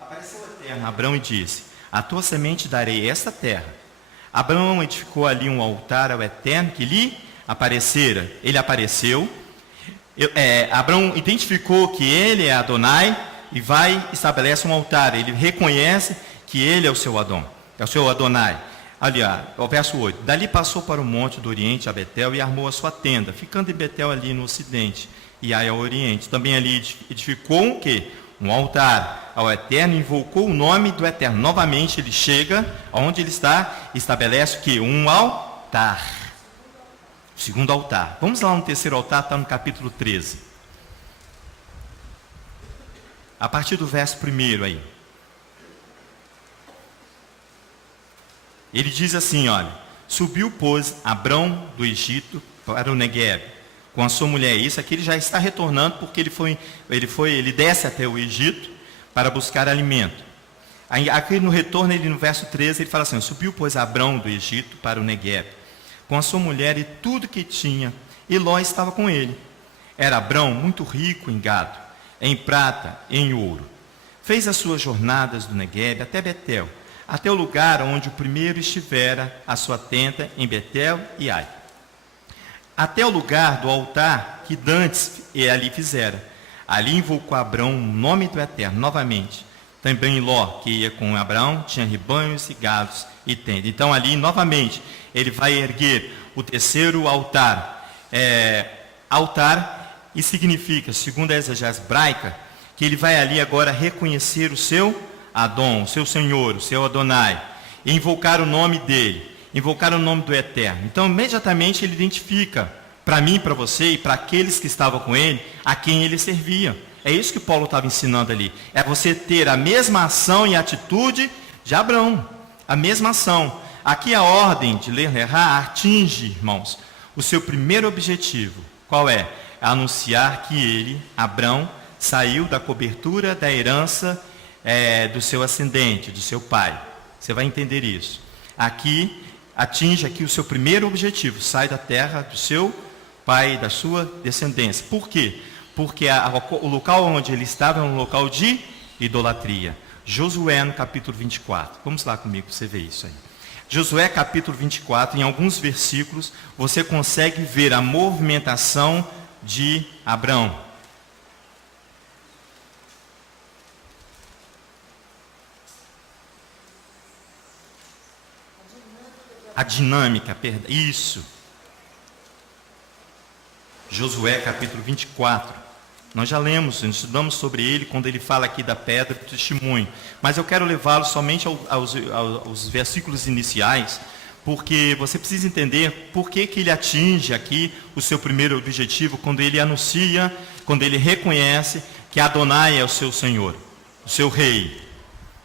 Apareceu o Eterno, Abrão, e disse: a tua semente darei esta terra. Abrão edificou ali um altar ao Eterno que lhe aparecera. Ele apareceu. Abrão identificou que ele é Adonai e vai e estabelece um altar. Ele reconhece que ele é o seu Adon, é o seu Adonai. Ali, o verso 8. Dali passou para o monte do oriente, a Betel, e armou a sua tenda, ficando em Betel ali no ocidente, e aí ao oriente. Também ali edificou um quê? Um altar ao Eterno, invocou o nome do Eterno. Novamente ele chega, onde ele está, estabelece o quê? Um altar. O segundo altar. Vamos lá no terceiro altar, está no capítulo 13. A partir do verso 1 aí. Ele diz assim, olha: subiu, pois, Abrão do Egito para o Negueb, com a sua mulher. Isso aqui ele já está retornando, porque ele desce até o Egito para buscar alimento. Aí, aqui no retorno, no verso 13, ele fala assim: subiu, pois, Abrão do Egito para o Negueb, com a sua mulher e tudo que tinha, e Ló estava com ele. Era Abrão muito rico em gado, em prata, em ouro. Fez as suas jornadas do Negueb até Betel, até o lugar onde o primeiro estivera a sua tenda, em Betel e Ai. Até o lugar do altar que dantes ali fizera. Ali invocou Abrão o nome do Eterno novamente. Também Ló, que ia com Abrão, tinha rebanhos e gados e tenda. Então ali, novamente, ele vai erguer o terceiro altar. Altar, e significa, segundo a exegese hebraica, que ele vai ali agora reconhecer o seu Adon, o seu Senhor, o seu Adonai, e invocar o nome dele, invocar o nome do Eterno. Então, imediatamente ele identifica para mim, para você e para aqueles que estavam com ele, a quem ele servia. É isso que Paulo estava ensinando ali. É você ter a mesma ação e atitude de Abrão, a mesma ação. Aqui a ordem de ler-errar atinge, irmãos, o seu primeiro objetivo. Qual é? É anunciar que ele, Abrão, saiu da cobertura da herança do seu ascendente, do seu pai. Você vai entender isso. Aqui, atinge aqui o seu primeiro objetivo. Sai da terra do seu pai, da sua descendência. Por quê? Porque o local onde ele estava é um local de idolatria. Josué no capítulo 24. Vamos lá comigo para você ver isso aí. Josué capítulo 24, em alguns versículos, você consegue ver a movimentação de Abrão. A dinâmica, perdão, isso. Josué capítulo 24. Nós já lemos, estudamos sobre ele quando ele fala aqui da pedra do testemunho. Mas eu quero levá-lo somente aos versículos iniciais, porque você precisa entender por que ele atinge aqui o seu primeiro objetivo, quando ele anuncia, quando ele reconhece que Adonai é o seu Senhor, o seu rei.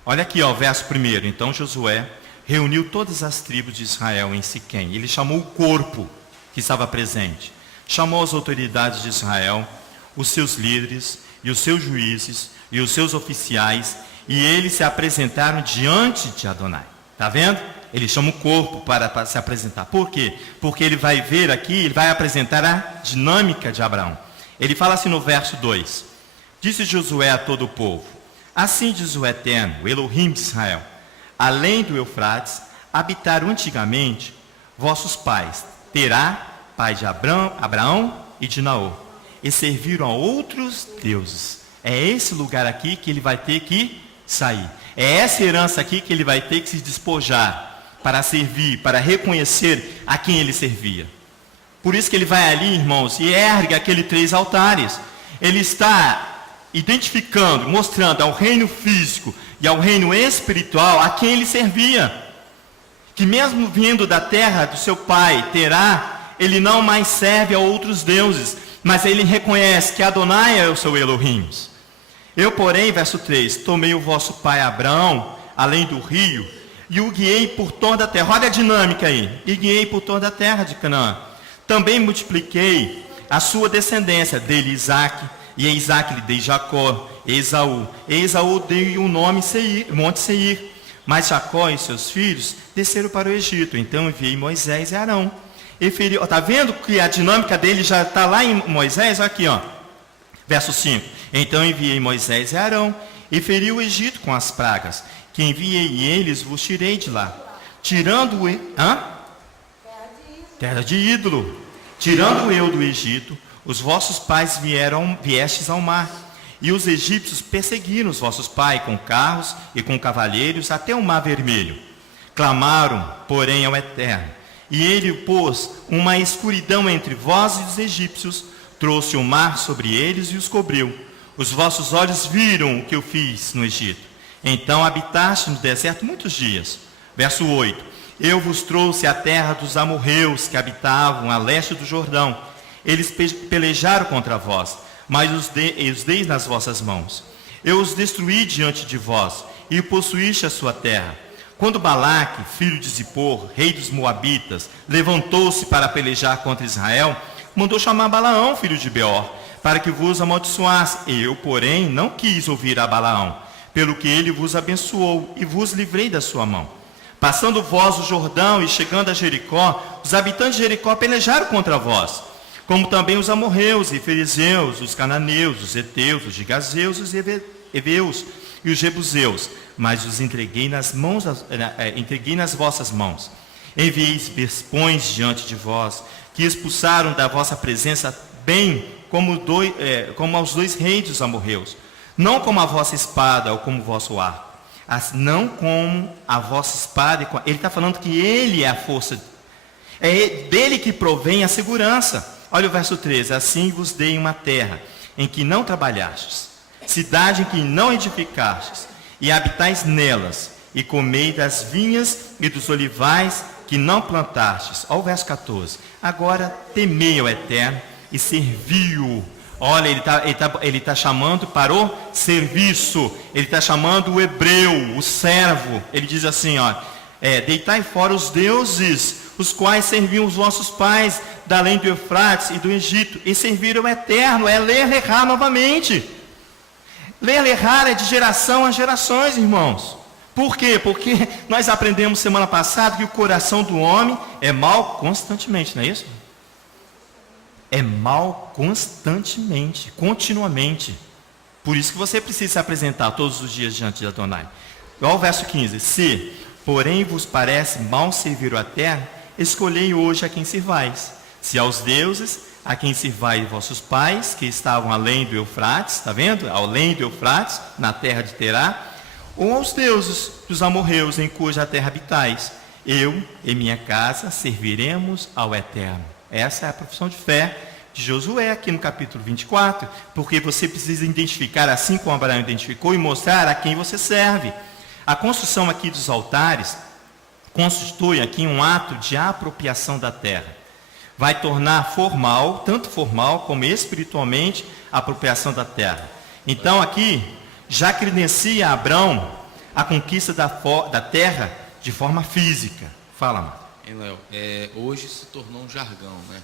Olha aqui, ó, o verso 1. Então Josué reuniu todas as tribos de Israel em Siquém. Ele chamou o corpo que estava presente. Chamou as autoridades de Israel, os seus líderes e os seus juízes e os seus oficiais, e eles se apresentaram diante de Adonai. Está vendo? Ele chama o corpo para se apresentar. Por quê? Porque ele vai ver aqui, ele vai apresentar a dinâmica de Abraão. Ele fala assim no verso 2. Disse Josué a todo o povo: assim diz o Eterno, o Elohim de Israel: além do Eufrates, habitaram antigamente vossos pais, Terá, pai de Abraão e de Naor, e serviram a outros deuses. É esse lugar aqui que ele vai ter que sair. É essa herança aqui que ele vai ter que se despojar para servir, para reconhecer a quem ele servia. Por isso que ele vai ali, irmãos, e ergue aqueles 3 altares. Ele está identificando, mostrando ao reino físico e ao reino espiritual a quem ele servia. Que mesmo vindo da terra do seu pai, Terá, ele não mais serve a outros deuses, mas ele reconhece que Adonai é o seu Elohim. Eu, porém, verso 3, tomei o vosso pai Abraão, além do rio, e o guiei por toda a terra. Olha a dinâmica aí. E guiei por toda a terra de Canaã. Também multipliquei a sua descendência, dele Isaque, e a Isaque lhe dei Jacó, e Esaú. E Esaú dei o nome Seir, Monte Seir. Mas Jacó e seus filhos desceram para o Egito. Então enviei Moisés e Arão. Está vendo que a dinâmica dele já está lá em Moisés? Olha aqui, ó. Verso 5. Então enviei Moisés e Arão, e feri o Egito com as pragas, que enviei, e eles vos tirei de lá. Tirando terra de ídolo. Tirando eu do Egito, os vossos pais viestes ao mar, e os egípcios perseguiram os vossos pais com carros e com cavaleiros até o mar vermelho. Clamaram, porém, ao Eterno, e ele pôs uma escuridão entre vós e os egípcios, trouxe o mar sobre eles e os cobriu. Os vossos olhos viram o que eu fiz no Egito. Então habitaste no deserto muitos dias. Verso 8. Eu vos trouxe a terra dos amorreus que habitavam a leste do Jordão. Eles pelejaram contra vós, mas os dei nas vossas mãos. Eu os destruí diante de vós, e possuíste a sua terra. Quando Balaque, filho de Zippor, rei dos Moabitas, levantou-se para pelejar contra Israel, mandou chamar Balaão, filho de Beor, para que vos amaldiçoasse. Eu, porém, não quis ouvir a Balaão, pelo que ele vos abençoou, e vos livrei da sua mão. Passando vós o Jordão e chegando a Jericó, os habitantes de Jericó pelejaram contra vós, como também os amorreus e fariseus, os cananeus, os heteus, os gigazeus, os heveus e os jebuseus, mas os entreguei nas vossas mãos. Enviei vespões diante de vós, que expulsaram da vossa presença bem como aos 2 reis dos amorreus, não como a vossa espada ou como o vosso arco, não como a vossa espada. Ele está falando que ele é a força, é dele que provém a segurança. Olha o verso 13: assim vos dei uma terra em que não trabalhastes, cidade em que não edificastes, e habitais nelas, e comei das vinhas e dos olivais que não plantastes. Olha o verso 14: agora temei ao Eterno e servi-o. Olha, ele tá chamando para o serviço. Ele está chamando o hebreu, o servo. Ele diz assim, ó: deitai fora os deuses, os quais serviam os vossos pais, da além do Eufrates e do Egito, e serviram o Eterno. É ler, errar novamente. Ler, errar é de geração a gerações, irmãos. Por quê? Porque nós aprendemos semana passada que o coração do homem é mau constantemente, não é isso? É mal constantemente, continuamente. Por isso que você precisa se apresentar todos os dias diante de Adonai. Olha o verso 15: se, porém, vos parece mal servir a terra, escolhei hoje a quem sirvais. Se aos deuses, a quem sirvais vossos pais, que estavam além do Eufrates, está vendo? Além do Eufrates, na terra de Terá, ou aos deuses dos amorreus, em cuja terra habitais. Eu e minha casa serviremos ao Eterno. Essa é a profissão de fé de Josué aqui no capítulo 24, porque você precisa identificar, assim como Abraão identificou, e mostrar a quem você serve. A construção aqui dos altares constitui aqui um ato de apropriação da terra. Vai tornar formal, tanto formal como espiritualmente, a apropriação da terra. Então aqui já credencia a Abraão a conquista da terra de forma física. Fala, Marco. Hein, Léo? Hoje se tornou um jargão, né?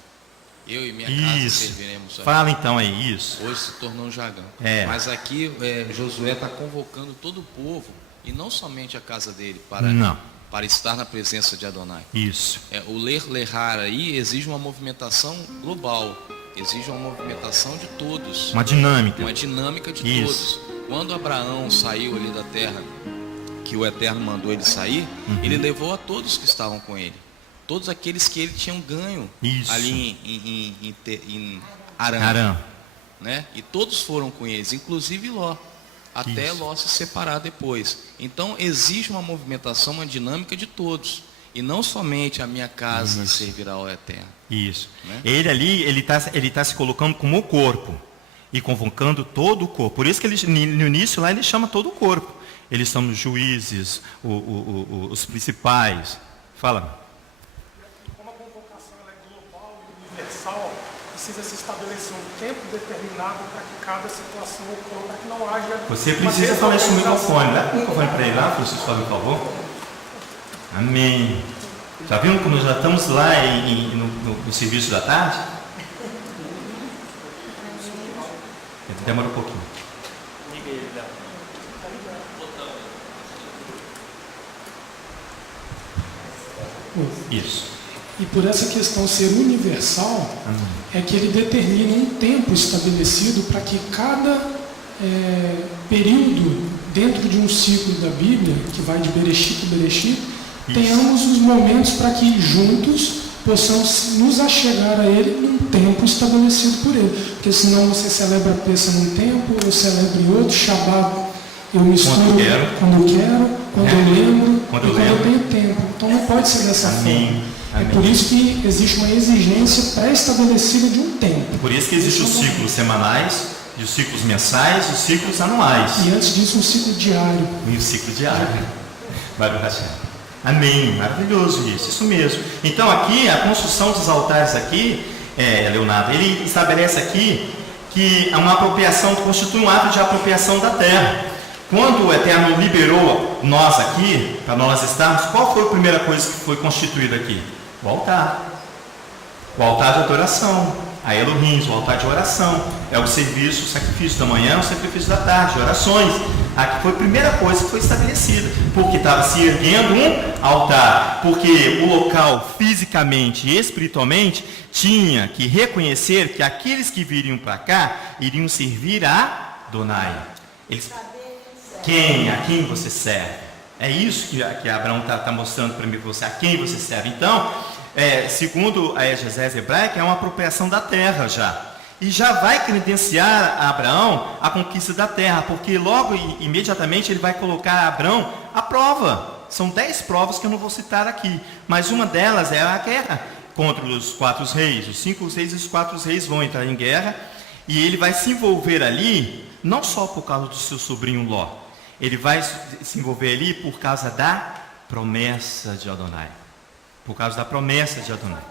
Eu e minha casa serviremos. Fala então aí, isso. Hoje se tornou um jargão. Mas aqui Josué está convocando todo o povo, e não somente a casa dele, para estar na presença de Adonai. Isso. O lerrar aí exige uma movimentação global, exige uma movimentação de todos. Uma dinâmica. Uma dinâmica de todos. Quando Abraão saiu ali da terra, que o Eterno mandou ele sair, ele levou a todos que estavam com ele. Todos aqueles que ele tinha ganho ali em Arã. Né? E todos foram com eles, inclusive Ló. Até Ló se separar depois. Então existe uma movimentação, uma dinâmica de todos. E não somente a minha casa servirá ao Eterno. Isso. Né? Ele ali, ele tá se colocando como o corpo. E convocando todo o corpo. Por isso que ele, no início lá ele chama todo o corpo. Eles são os juízes, os principais. Fala. Como a convocação é global e universal, precisa se estabelecer um tempo determinado para que cada situação ocorra, para que não haja... Você precisa falar isso no microfone. Dá o microfone para ele lá, Francisco, por favor. Amém. Já viram como já estamos lá no serviço da tarde? Demora um pouquinho. Isso. E por essa questão ser universal, é que ele determina um tempo estabelecido para que cada período dentro de um ciclo da Bíblia, que vai de Bereshit a Bereshit, tenhamos os momentos para que juntos possamos nos achegar a Ele num tempo estabelecido por Ele. Porque senão você celebra a peça num tempo, eu celebro em outro, Shabbat eu misturo quando eu quero, quando eu lembro, quando eu tenho tempo. Então não pode ser dessa forma. É por isso que existe uma exigência pré-estabelecida de um tempo. Por isso que existem os ciclos semanais, os ciclos mensais, os ciclos anuais. E antes disso, um ciclo diário. E um ciclo diário. Amém. Maravilhoso isso mesmo. Então aqui, a construção dos altares aqui, Leonardo, ele estabelece aqui que uma apropriação constitui um ato de apropriação da terra. Quando o Eterno liberou nós aqui, para nós estarmos, qual foi a primeira coisa que foi constituída aqui? O altar. O altar de adoração. A Elohim, o altar de oração. É o serviço, o sacrifício da manhã, o sacrifício da tarde, orações. Aqui foi a primeira coisa que foi estabelecida. Porque estava se erguendo um altar. Porque o local, fisicamente e espiritualmente, tinha que reconhecer que aqueles que viriam para cá, iriam servir a Adonai. A quem você serve? É isso que Abraão está mostrando para mim, para você, a quem você serve. Então, segundo a exegese hebraica, é uma apropriação da terra já. E já vai credenciar a Abraão a conquista da terra, porque logo e imediatamente ele vai colocar a Abraão à prova. São 10 provas que eu não vou citar aqui, mas uma delas é a guerra contra os 4 reis. Os 5 reis e os 4 reis vão entrar em guerra, e ele vai se envolver ali, não só por causa do seu sobrinho Ló, ele vai se envolver ali por causa da promessa de Adonai. Por causa da promessa de Adonai.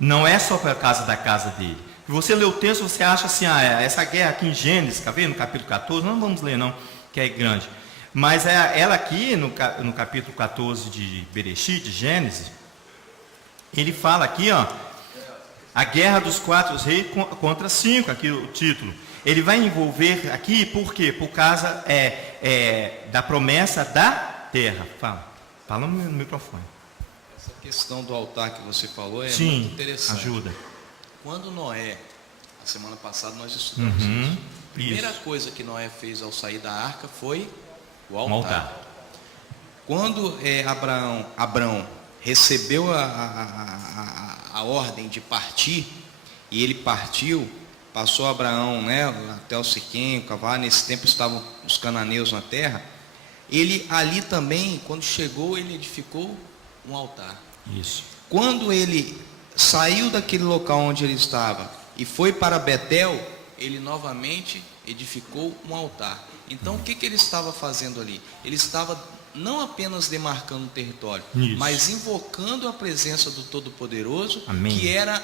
Não é só por causa da casa dele. Se você lê o texto, você acha assim, essa guerra aqui em Gênesis, está vendo? No capítulo 14, não vamos ler não, que é grande. Mas ela aqui, no capítulo 14 de Bereshit, de Gênesis, ele fala aqui, a guerra dos 4 reis contra 5, aqui o título. Ele vai envolver aqui, por quê? Por causa da promessa da terra. Fala no microfone. Essa questão do altar que você falou Sim, muito interessante. Ajuda. Quando Noé, a semana passada nós estudamos isso. A primeira coisa que Noé fez ao sair da arca foi o altar. Quando Abraão recebeu a ordem de partir, e ele partiu, passou Abraão, até o Siquém, o cavalo. Nesse tempo estavam os cananeus na terra. Ele ali também, quando chegou, ele edificou um altar. Isso. Quando ele saiu daquele local onde ele estava e foi para Betel, ele novamente edificou um altar. Então o que ele estava fazendo ali? Ele estava não apenas demarcando o território, mas invocando a presença do Todo-Poderoso, que era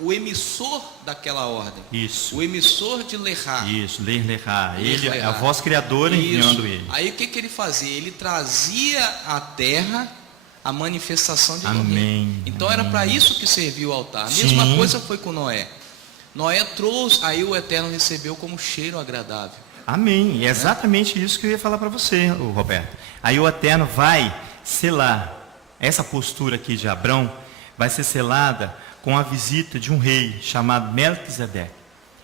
o emissor daquela ordem. Isso. O emissor de Lerá. Isso, Lerá. Ele é a Lerá. voz criadora enviando ele. Aí o que ele fazia? Ele trazia à terra a manifestação de Elohim. Amém. Então era para isso que serviu o altar. A Sim. mesma coisa foi com Noé. Noé trouxe, aí o Eterno recebeu como cheiro agradável. Amém. E é exatamente isso que eu ia falar para você, Roberto. Aí o Eterno vai selar. Essa postura aqui de Abrão vai ser selada com a visita de um rei chamado Melquisedeque.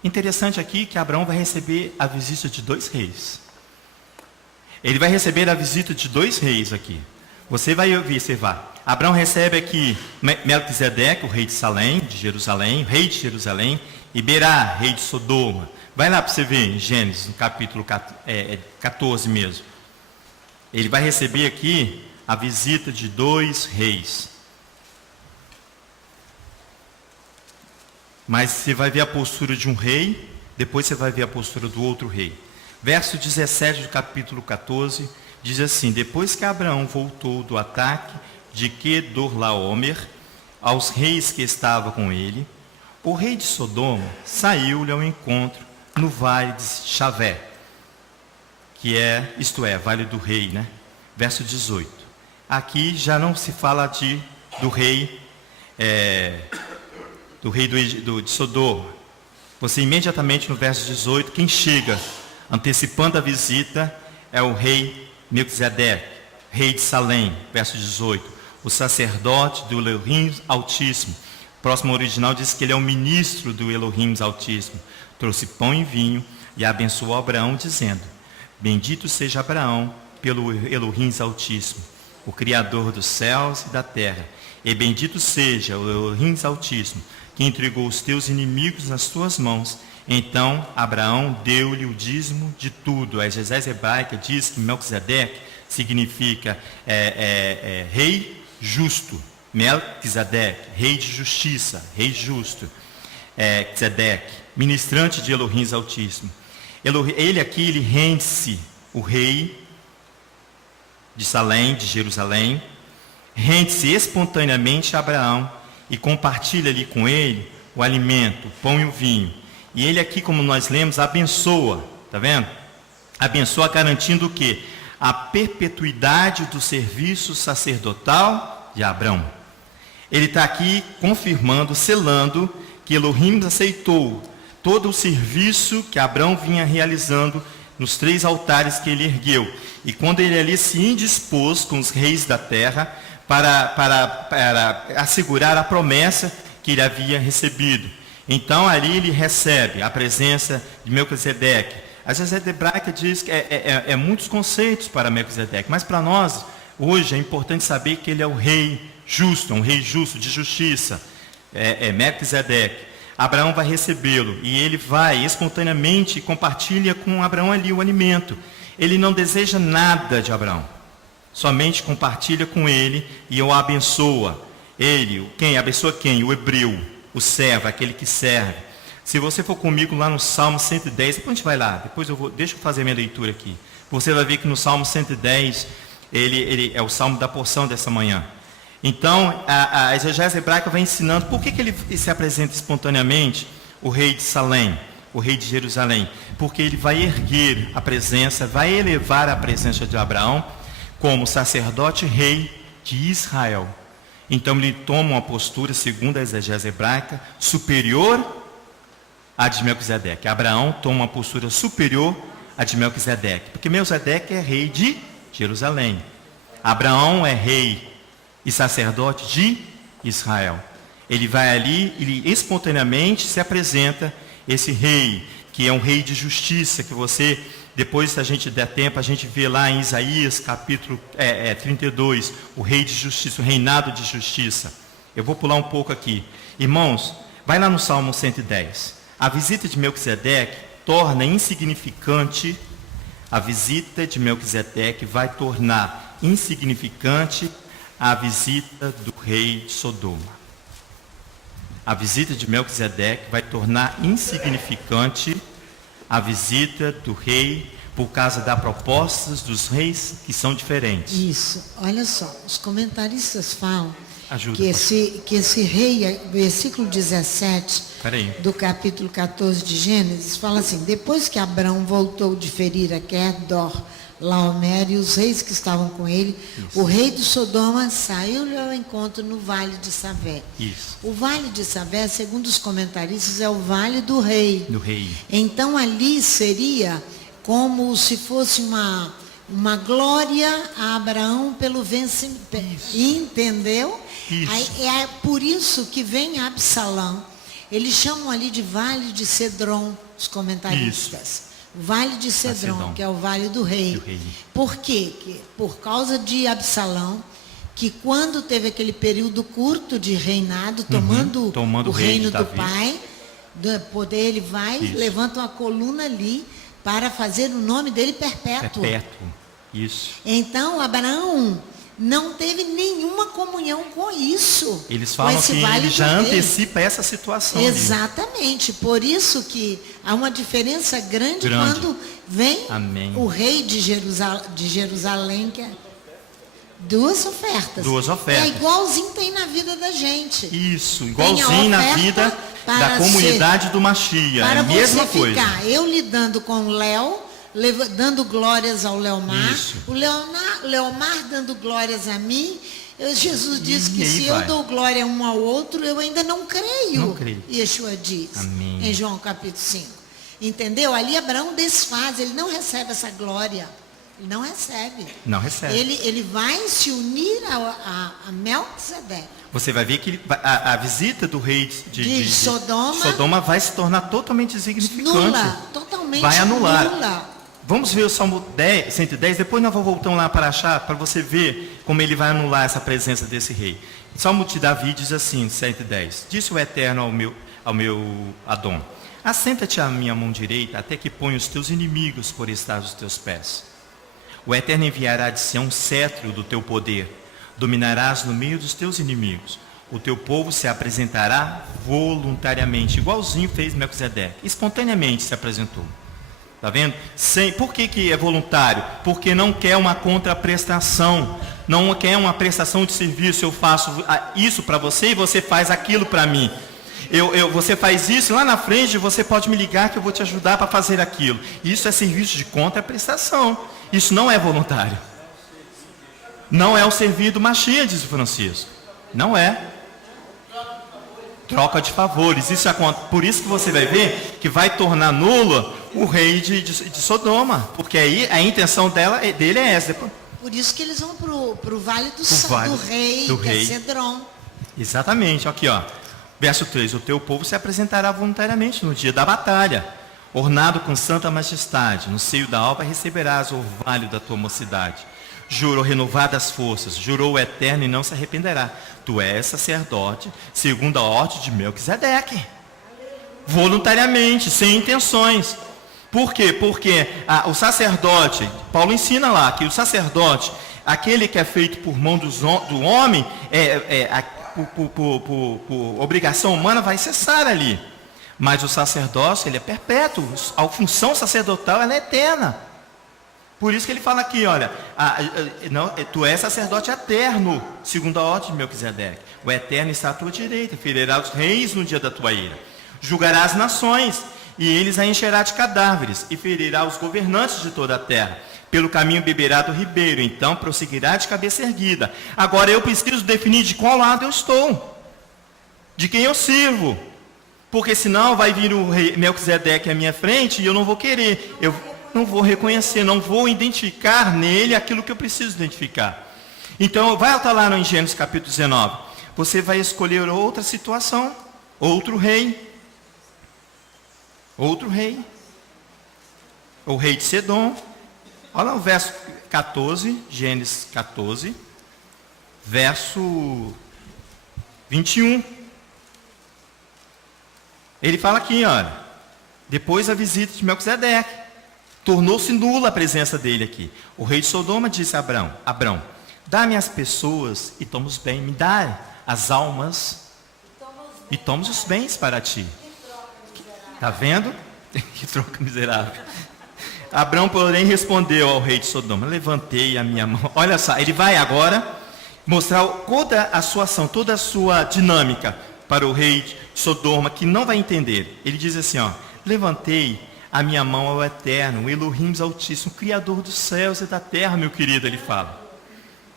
Interessante aqui que Abraão vai receber a visita de 2 reis. Ele vai receber a visita de 2 reis aqui. Você vai observar. Abraão recebe aqui Melquisedeque, o rei de Salém, de Jerusalém, rei de Jerusalém, e Berá, rei de Sodoma. Vai lá para você ver em Gênesis, no capítulo 14 mesmo. Ele vai receber aqui a visita de 2 reis. Mas você vai ver a postura de um rei, depois você vai ver a postura do outro rei. Verso 17 do capítulo 14, diz assim: depois que Abraão voltou do ataque de Quedorlaomer aos reis que estavam com ele, o rei de Sodoma saiu-lhe ao encontro no vale de Chavé, que é, isto é, vale do rei, né? Verso 18. Aqui já não se fala do rei de Sodoma. Você imediatamente no verso 18, quem chega antecipando a visita é o rei Melquisedeque, rei de Salém, verso 18, o sacerdote do Elohim Altíssimo. O próximo original diz que ele é o ministro do Elohim Altíssimo. Trouxe pão e vinho e abençoou Abraão, dizendo: bendito seja Abraão pelo Elohim Altíssimo, o Criador dos céus e da terra, e bendito seja o Elohim Altíssimo, que entregou os teus inimigos nas tuas mãos. Então Abraão deu-lhe o dízimo de tudo. A exegese hebraica diz que Melquisedeque significa rei justo. Melquisedeque, rei de justiça, rei justo. Tzedek, ministrante de Elohim Altíssimo. Ele aqui, ele rende-se, o rei de Salém, de Jerusalém, rende-se espontaneamente a Abraão e compartilha ali com ele o alimento, o pão e o vinho. E ele aqui, como nós lemos, abençoa, tá vendo? Abençoa garantindo o quê? A perpetuidade do serviço sacerdotal de Abraão. Ele está aqui confirmando, selando que Elohim aceitou todo o serviço que Abraão vinha realizando nos 3 altares que ele ergueu. E quando ele ali se indispôs com os reis da terra para assegurar a promessa que ele havia recebido. Então ali ele recebe a presença de Melquisedeque. A exegese hebraica diz que é muitos conceitos para Melquisedeque, mas para nós hoje é importante saber que ele é o rei justo, um rei justo, de justiça. Melquisedeque. Abraão vai recebê-lo e ele vai espontaneamente compartilha com Abraão ali o alimento. Ele não deseja nada de Abraão, somente compartilha com ele e o abençoa. Ele, quem? Abençoa quem? O hebreu, o servo, aquele que serve. Se você for comigo lá no Salmo 110, depois a gente vai lá, deixa eu fazer minha leitura aqui. Você vai ver que no Salmo 110, ele é o salmo da porção dessa manhã. Então, a exegese hebraica vai ensinando por que ele se apresenta espontaneamente, o rei de Salém, o rei de Jerusalém. Porque ele vai erguer a presença, vai elevar a presença de Abraão como sacerdote rei de Israel. Então ele toma uma postura, segundo a exegese hebraica, superior à de Melquisedeque. Abraão toma uma postura superior à de Melquisedeque, porque Melquisedeque é rei de Jerusalém. Abraão é rei e sacerdote de Israel. Ele vai ali, ele espontaneamente se apresenta esse rei, que é um rei de justiça, que você, depois se a gente der tempo, a gente vê lá em Isaías capítulo 32, o rei de justiça, o reinado de justiça. Eu vou pular um pouco aqui. Irmãos, vai lá no Salmo 110. A visita de Melquisedeque torna insignificante, a visita de Melquisedeque vai tornar insignificante a visita do rei de Sodoma. A visita de Melquisedeque vai tornar insignificante a visita do rei por causa das propostas dos reis que são diferentes. Isso, olha só, os comentaristas falam Ajuda. que esse rei, versículo 17 Peraí. do capítulo 14 de Gênesis, fala assim: depois que Abrão voltou de ferir a Quedor, Laomer e os reis que estavam com ele, o rei de Sodoma saiu-lhe ao encontro no vale de Savé. Isso. O vale de Savé, segundo os comentaristas, é o vale do rei. Do rei. Então ali seria como se fosse uma glória a Abraão pelo vencimento. Entendeu? Isso. Aí, é por isso que vem Absalão. Eles chamam ali de Vale de Cedron, os comentaristas. Vale de Cedron, que é o Vale do Rei. Por quê? Por causa de Absalão, que quando teve aquele período curto de reinado, tomando o reino do pai, do poder, ele vai, levanta uma coluna ali para fazer o nome dele perpétuo. Perpétuo. Isso. Então, Abraão não teve nenhuma comunhão com isso. Eles falam que ele já antecipa essa situação. Exatamente. Ali. Por isso que há uma diferença grande. Quando vem o rei de Jerusalém, que é duas ofertas. É igualzinho tem na vida da gente. Isso, igualzinho na vida da comunidade do Mashiach. Para é a mesma você coisa. Ficar eu lidando com o Léo, dando glórias ao Leomar, Isso. o Leomar dando glórias a mim. Jesus disse que se eu dou glória um ao outro, eu ainda não creio. Não creio. Yeshua diz. Amém. Em João capítulo 5. Entendeu? Ali Abraão desfaz, ele não recebe essa glória. Ele não recebe. Não recebe. Ele vai se unir a Melquisedeque. Você vai ver que a visita do rei de Sodoma vai se tornar totalmente insignificante. Nula, totalmente vai anular. nula. Vamos ver o Salmo 110, depois nós vamos voltar lá para achar, para você ver como ele vai anular essa presença desse rei. O Salmo de Davi diz assim, 110, disse o Eterno ao meu Adom, assenta-te à minha mão direita, até que ponha os teus inimigos por estar aos teus pés. O Eterno enviará de Sião um cetro do teu poder, dominarás no meio dos teus inimigos. O teu povo se apresentará voluntariamente, igualzinho fez Melquisedeque, espontaneamente se apresentou. Está vendo? Por que é voluntário? Porque não quer uma contraprestação, não quer uma prestação de serviço. Eu faço isso para você e você faz aquilo para mim. Você faz isso, lá na frente você pode me ligar que eu vou te ajudar para fazer aquilo. Isso é serviço de contraprestação. Isso não é voluntário. Não é o servir do Mashiach, diz o Francisco. Não é. Troca de favores. Isso por isso que você vai ver que vai tornar nulo o rei de Sodoma. Porque aí a intenção dele é essa. Por isso que eles vão para o vale do rei, que é Cedron. Exatamente. Aqui, ó. Verso 3. O teu povo se apresentará voluntariamente no dia da batalha, ornado com santa majestade. No seio da alva receberás o orvalho da tua mocidade. Jurou renovadas forças, jurou o Eterno e não se arrependerá. Tu és sacerdote, segundo a ordem de Melquisedeque. Voluntariamente, sem intenções. Por quê? Porque o sacerdote, Paulo ensina lá que o sacerdote, aquele que é feito por mão do homem, por obrigação humana, vai cessar ali. Mas o sacerdócio, ele é perpétuo. A função sacerdotal, ela é eterna. Por isso que ele fala aqui, olha, tu és sacerdote eterno, segundo a ordem de Melquisedeque. O Eterno está à tua direita, ferirá os reis no dia da tua ira. Julgará as nações, e eles a encherá de cadáveres, e ferirá os governantes de toda a terra. Pelo caminho beberá do ribeiro, então prosseguirá de cabeça erguida. Agora eu preciso definir de qual lado eu estou, de quem eu sirvo. Porque senão vai vir o rei Melquisedeque à minha frente e eu não vou querer. Eu não vou reconhecer, não vou identificar nele aquilo que eu preciso identificar. Então, vai estar lá no Gênesis capítulo 19. Você vai escolher outra situação, outro rei. Outro rei. O rei de Sedom. Olha o verso 14, Gênesis 14, verso 21. Ele fala aqui, olha, depois da visita de Melquisedeque, tornou-se nula a presença dele aqui. O rei de Sodoma disse a Abrão, dá-me as pessoas e toma os bens, me dá as almas e toma os bens para ti. Está vendo? Que troca miserável. Abrão, porém, respondeu ao rei de Sodoma, levantei a minha mão. Olha só, ele vai agora mostrar toda a sua ação, toda a sua dinâmica para o rei de Sodoma, que não vai entender. Ele diz assim, ó: levantei a minha mão ao Eterno, o Elohim Altíssimo, Criador dos céus e da terra, meu querido, ele fala.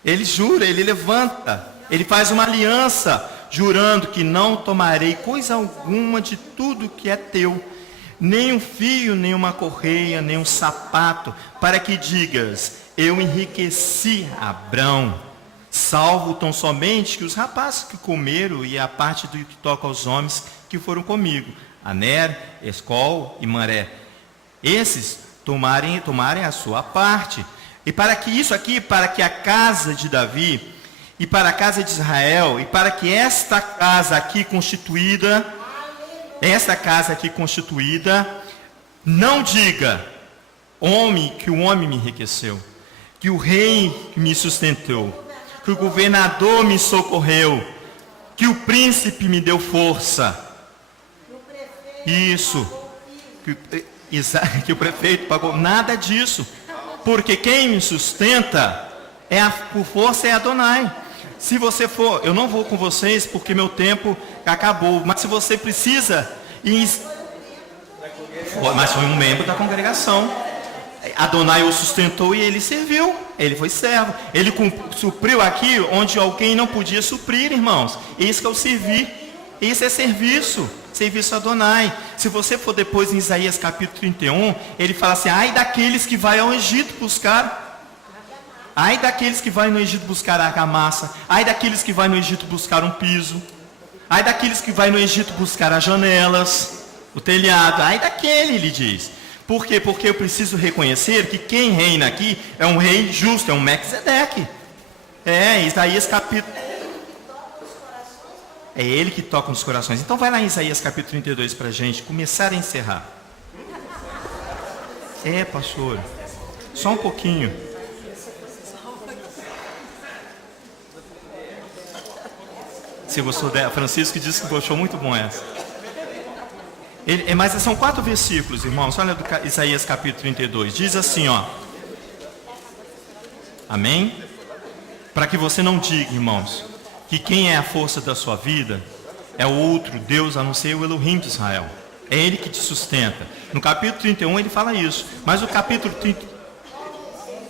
Ele jura, ele levanta, ele faz uma aliança, jurando que não tomarei coisa alguma de tudo que é teu, nem um fio, nem uma correia, nem um sapato, para que digas: eu enriqueci Abrão, salvo tão somente que os rapazes que comeram e a parte do que toca aos homens que foram comigo, Aner, Escol e Maré, esses tomarem a sua parte. E para que isso aqui, para que a casa de Davi e para a casa de Israel, e para que esta casa aqui constituída, não diga: que o homem me enriqueceu, que o rei me sustentou, que o governador me socorreu, que o príncipe me deu força. Isso, que o prefeito pagou. Nada disso, porque quem me sustenta por força é Adonai. Se você for, eu não vou com vocês porque meu tempo acabou, mas se você precisa, mas foi um membro da congregação, Adonai o sustentou e ele serviu, ele foi servo, ele supriu aqui onde alguém não podia suprir, irmãos. Isso que é o servir, isso é serviço a Adonai. Se você for depois em Isaías capítulo 31, ele fala assim: ai daqueles que vai ao Egito buscar, ai daqueles que vai no Egito buscar a argamassa, ai daqueles que vai no Egito buscar um piso, ai daqueles que vai no Egito buscar as janelas, o telhado, ai daquele, ele diz. Por quê? Porque eu preciso reconhecer que quem reina aqui é um rei justo, é um Melquisedeque. Isaías capítulo... É ele que toca nos corações. Então vai lá em Isaías capítulo 32 para a gente começar a encerrar. Pastor, só um pouquinho. Se gostou dela, Francisco disse que gostou, muito bom essa. Mas são 4 versículos, irmãos. Olha do Isaías capítulo 32. Diz assim, ó. Amém? Para que você não diga, irmãos, que quem é a força da sua vida é o outro Deus, a não ser o Elohim de Israel. É ele que te sustenta. No capítulo 31 ele fala isso. Mas o capítulo 30...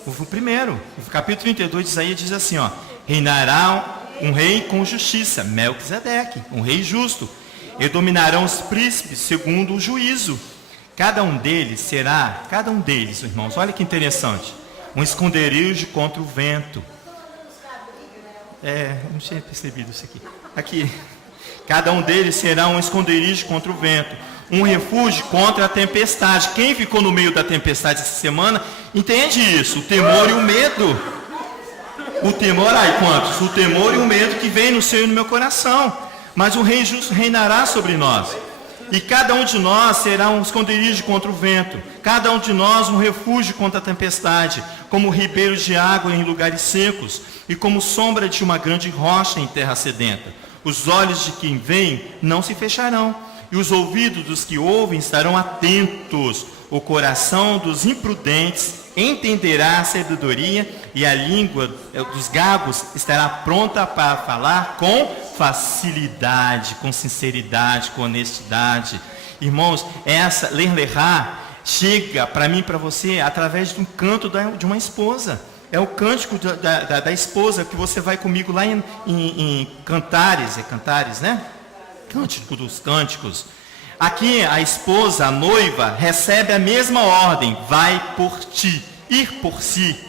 O primeiro, o capítulo 32 de Isaías diz assim, ó: reinará um rei com justiça, Melquisedeque, um rei justo, e dominarão os príncipes segundo o juízo. Cada um deles, irmãos, olha que interessante, um esconderijo contra o vento. Não tinha percebido isso aqui. Cada um deles será um esconderijo contra o vento, um refúgio contra a tempestade. Quem ficou no meio da tempestade essa semana entende isso, o temor e o medo. O temor, quantos? O temor e o medo que vem no seu e no meu coração. Mas o rei justo reinará sobre nós. E cada um de nós será um esconderijo contra o vento. Cada um de nós um refúgio contra a tempestade. Como ribeiros de água em lugares secos. E como sombra de uma grande rocha em terra sedenta. Os olhos de quem vem não se fecharão. E os ouvidos dos que ouvem estarão atentos. O coração dos imprudentes entenderá a sabedoria, e a língua dos gagos estará pronta para falar com facilidade, com sinceridade, com honestidade. Irmãos, essa ler-lerá chega para mim e para você através de um canto de uma esposa. É o cântico da esposa, que você vai comigo lá em Cantares, Cantares, né? Cântico dos Cânticos. Aqui a esposa, a noiva, recebe a mesma ordem: vai por ti, ir por si.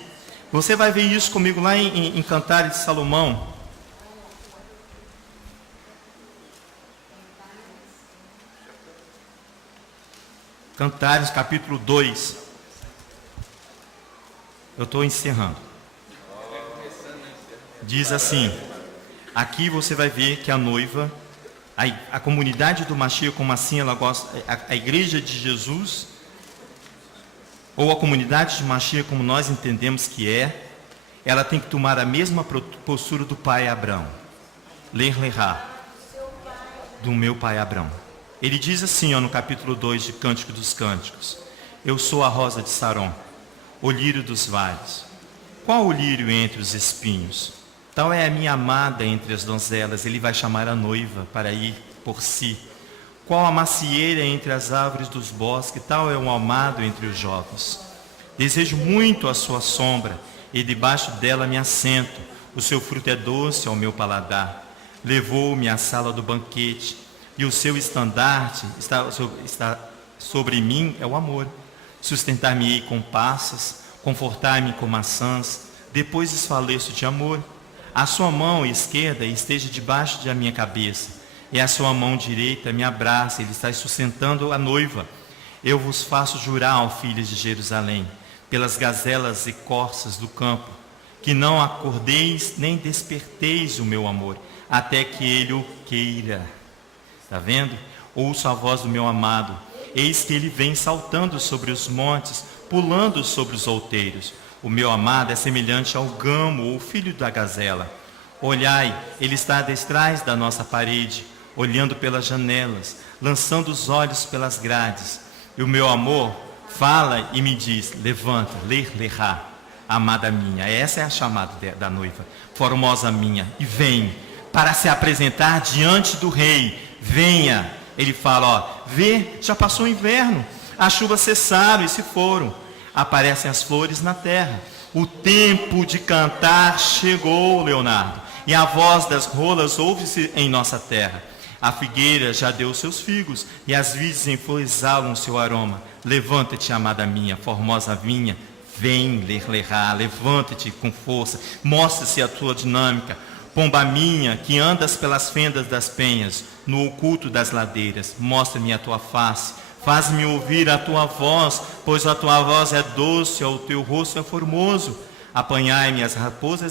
Você vai ver isso comigo lá em Cantares de Salomão. Cantares capítulo 2. Eu estou encerrando. Diz assim, aqui você vai ver que a noiva, a comunidade do Mashiach, como assim ela gosta, a igreja de Jesus, ou a comunidade de Mashiach, como nós entendemos que ela tem que tomar a mesma postura do pai Abrão. Ler-lerá, do meu pai Abrão. Ele diz assim, no capítulo 2 de Cântico dos Cânticos: eu sou a rosa de Saron, o lírio dos vales. Qual o lírio entre os espinhos? Tal é a minha amada entre as donzelas, ele vai chamar a noiva para ir por si. Qual a macieira entre as árvores dos bosques, tal é um amado entre os jovens. Desejo muito a sua sombra, e debaixo dela me assento. O seu fruto é doce ao meu paladar. Levou-me à sala do banquete, e o seu estandarte está sobre mim é o amor. Sustentar-me-ei com passas, confortar-me com maçãs, depois desfaleço de amor. A sua mão esquerda esteja debaixo da minha cabeça, e a sua mão direita me abraça, ele está sustentando a noiva. Eu vos faço jurar, ó filhos de Jerusalém, pelas gazelas e corças do campo, que não acordeis nem desperteis o meu amor, até que ele o queira. Está vendo? Ouço a voz do meu amado, eis que ele vem saltando sobre os montes, pulando sobre os outeiros. O meu amado é semelhante ao gamo, ou filho da gazela. Olhai, ele está detrás da nossa parede, olhando pelas janelas, lançando os olhos pelas grades. E o meu amor fala e me diz, levanta, lerá, amada minha. Essa é a chamada da noiva, formosa minha, e vem para se apresentar diante do rei. Venha, ele fala, vê, já passou o inverno, as chuvas cessaram e se foram, aparecem as flores na terra. O tempo de cantar chegou, Leonardo, e a voz das rolas ouve-se em nossa terra. A figueira já deu seus figos, e as vides em flor exalam seu aroma. Levanta-te, amada minha, formosa vinha, vem, lerá, levanta-te com força, mostra-se a tua dinâmica. Pomba minha, que andas pelas fendas das penhas, no oculto das ladeiras, mostra-me a tua face, faz-me ouvir a tua voz, pois a tua voz é doce, o teu rosto é formoso. Apanhai-me as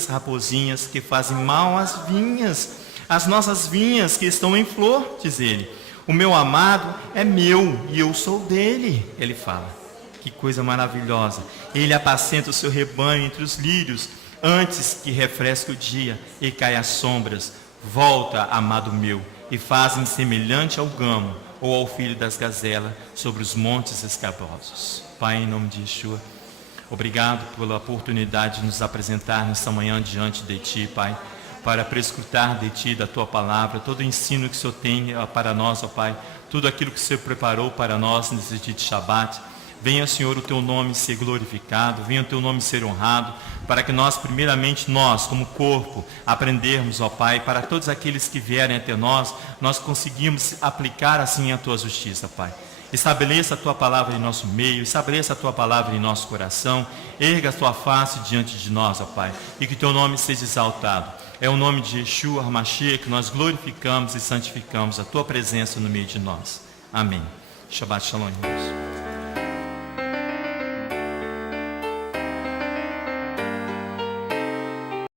raposinhas que fazem mal às vinhas, as nossas vinhas que estão em flor, diz ele. O meu amado é meu e eu sou dele, ele fala. Que coisa maravilhosa. Ele apacenta o seu rebanho entre os lírios, antes que refresque o dia e caia as sombras. Volta, amado meu, e faz-me semelhante ao gamo, ou ao filho das gazelas, sobre os montes escabrosos. Pai, em nome de Yeshua, obrigado pela oportunidade de nos apresentar nesta manhã diante de Ti, Pai, para prescrutar de Ti, da Tua palavra, todo o ensino que o Senhor tem para nós, ó Pai, tudo aquilo que o Senhor preparou para nós nesse dia de Shabat. Venha, Senhor, o Teu nome ser glorificado, venha o Teu nome ser honrado, para que nós, primeiramente, nós, como corpo, aprendermos, ó Pai, para todos aqueles que vierem até nós, nós conseguimos aplicar assim a Tua justiça, Pai. Estabeleça a Tua palavra em nosso meio, estabeleça a Tua palavra em nosso coração, erga a Tua face diante de nós, ó Pai, e que Teu nome seja exaltado. É o nome de Yeshua HaMashiach que nós glorificamos e santificamos a Tua presença no meio de nós. Amém. Shabbat Shalom, irmãos.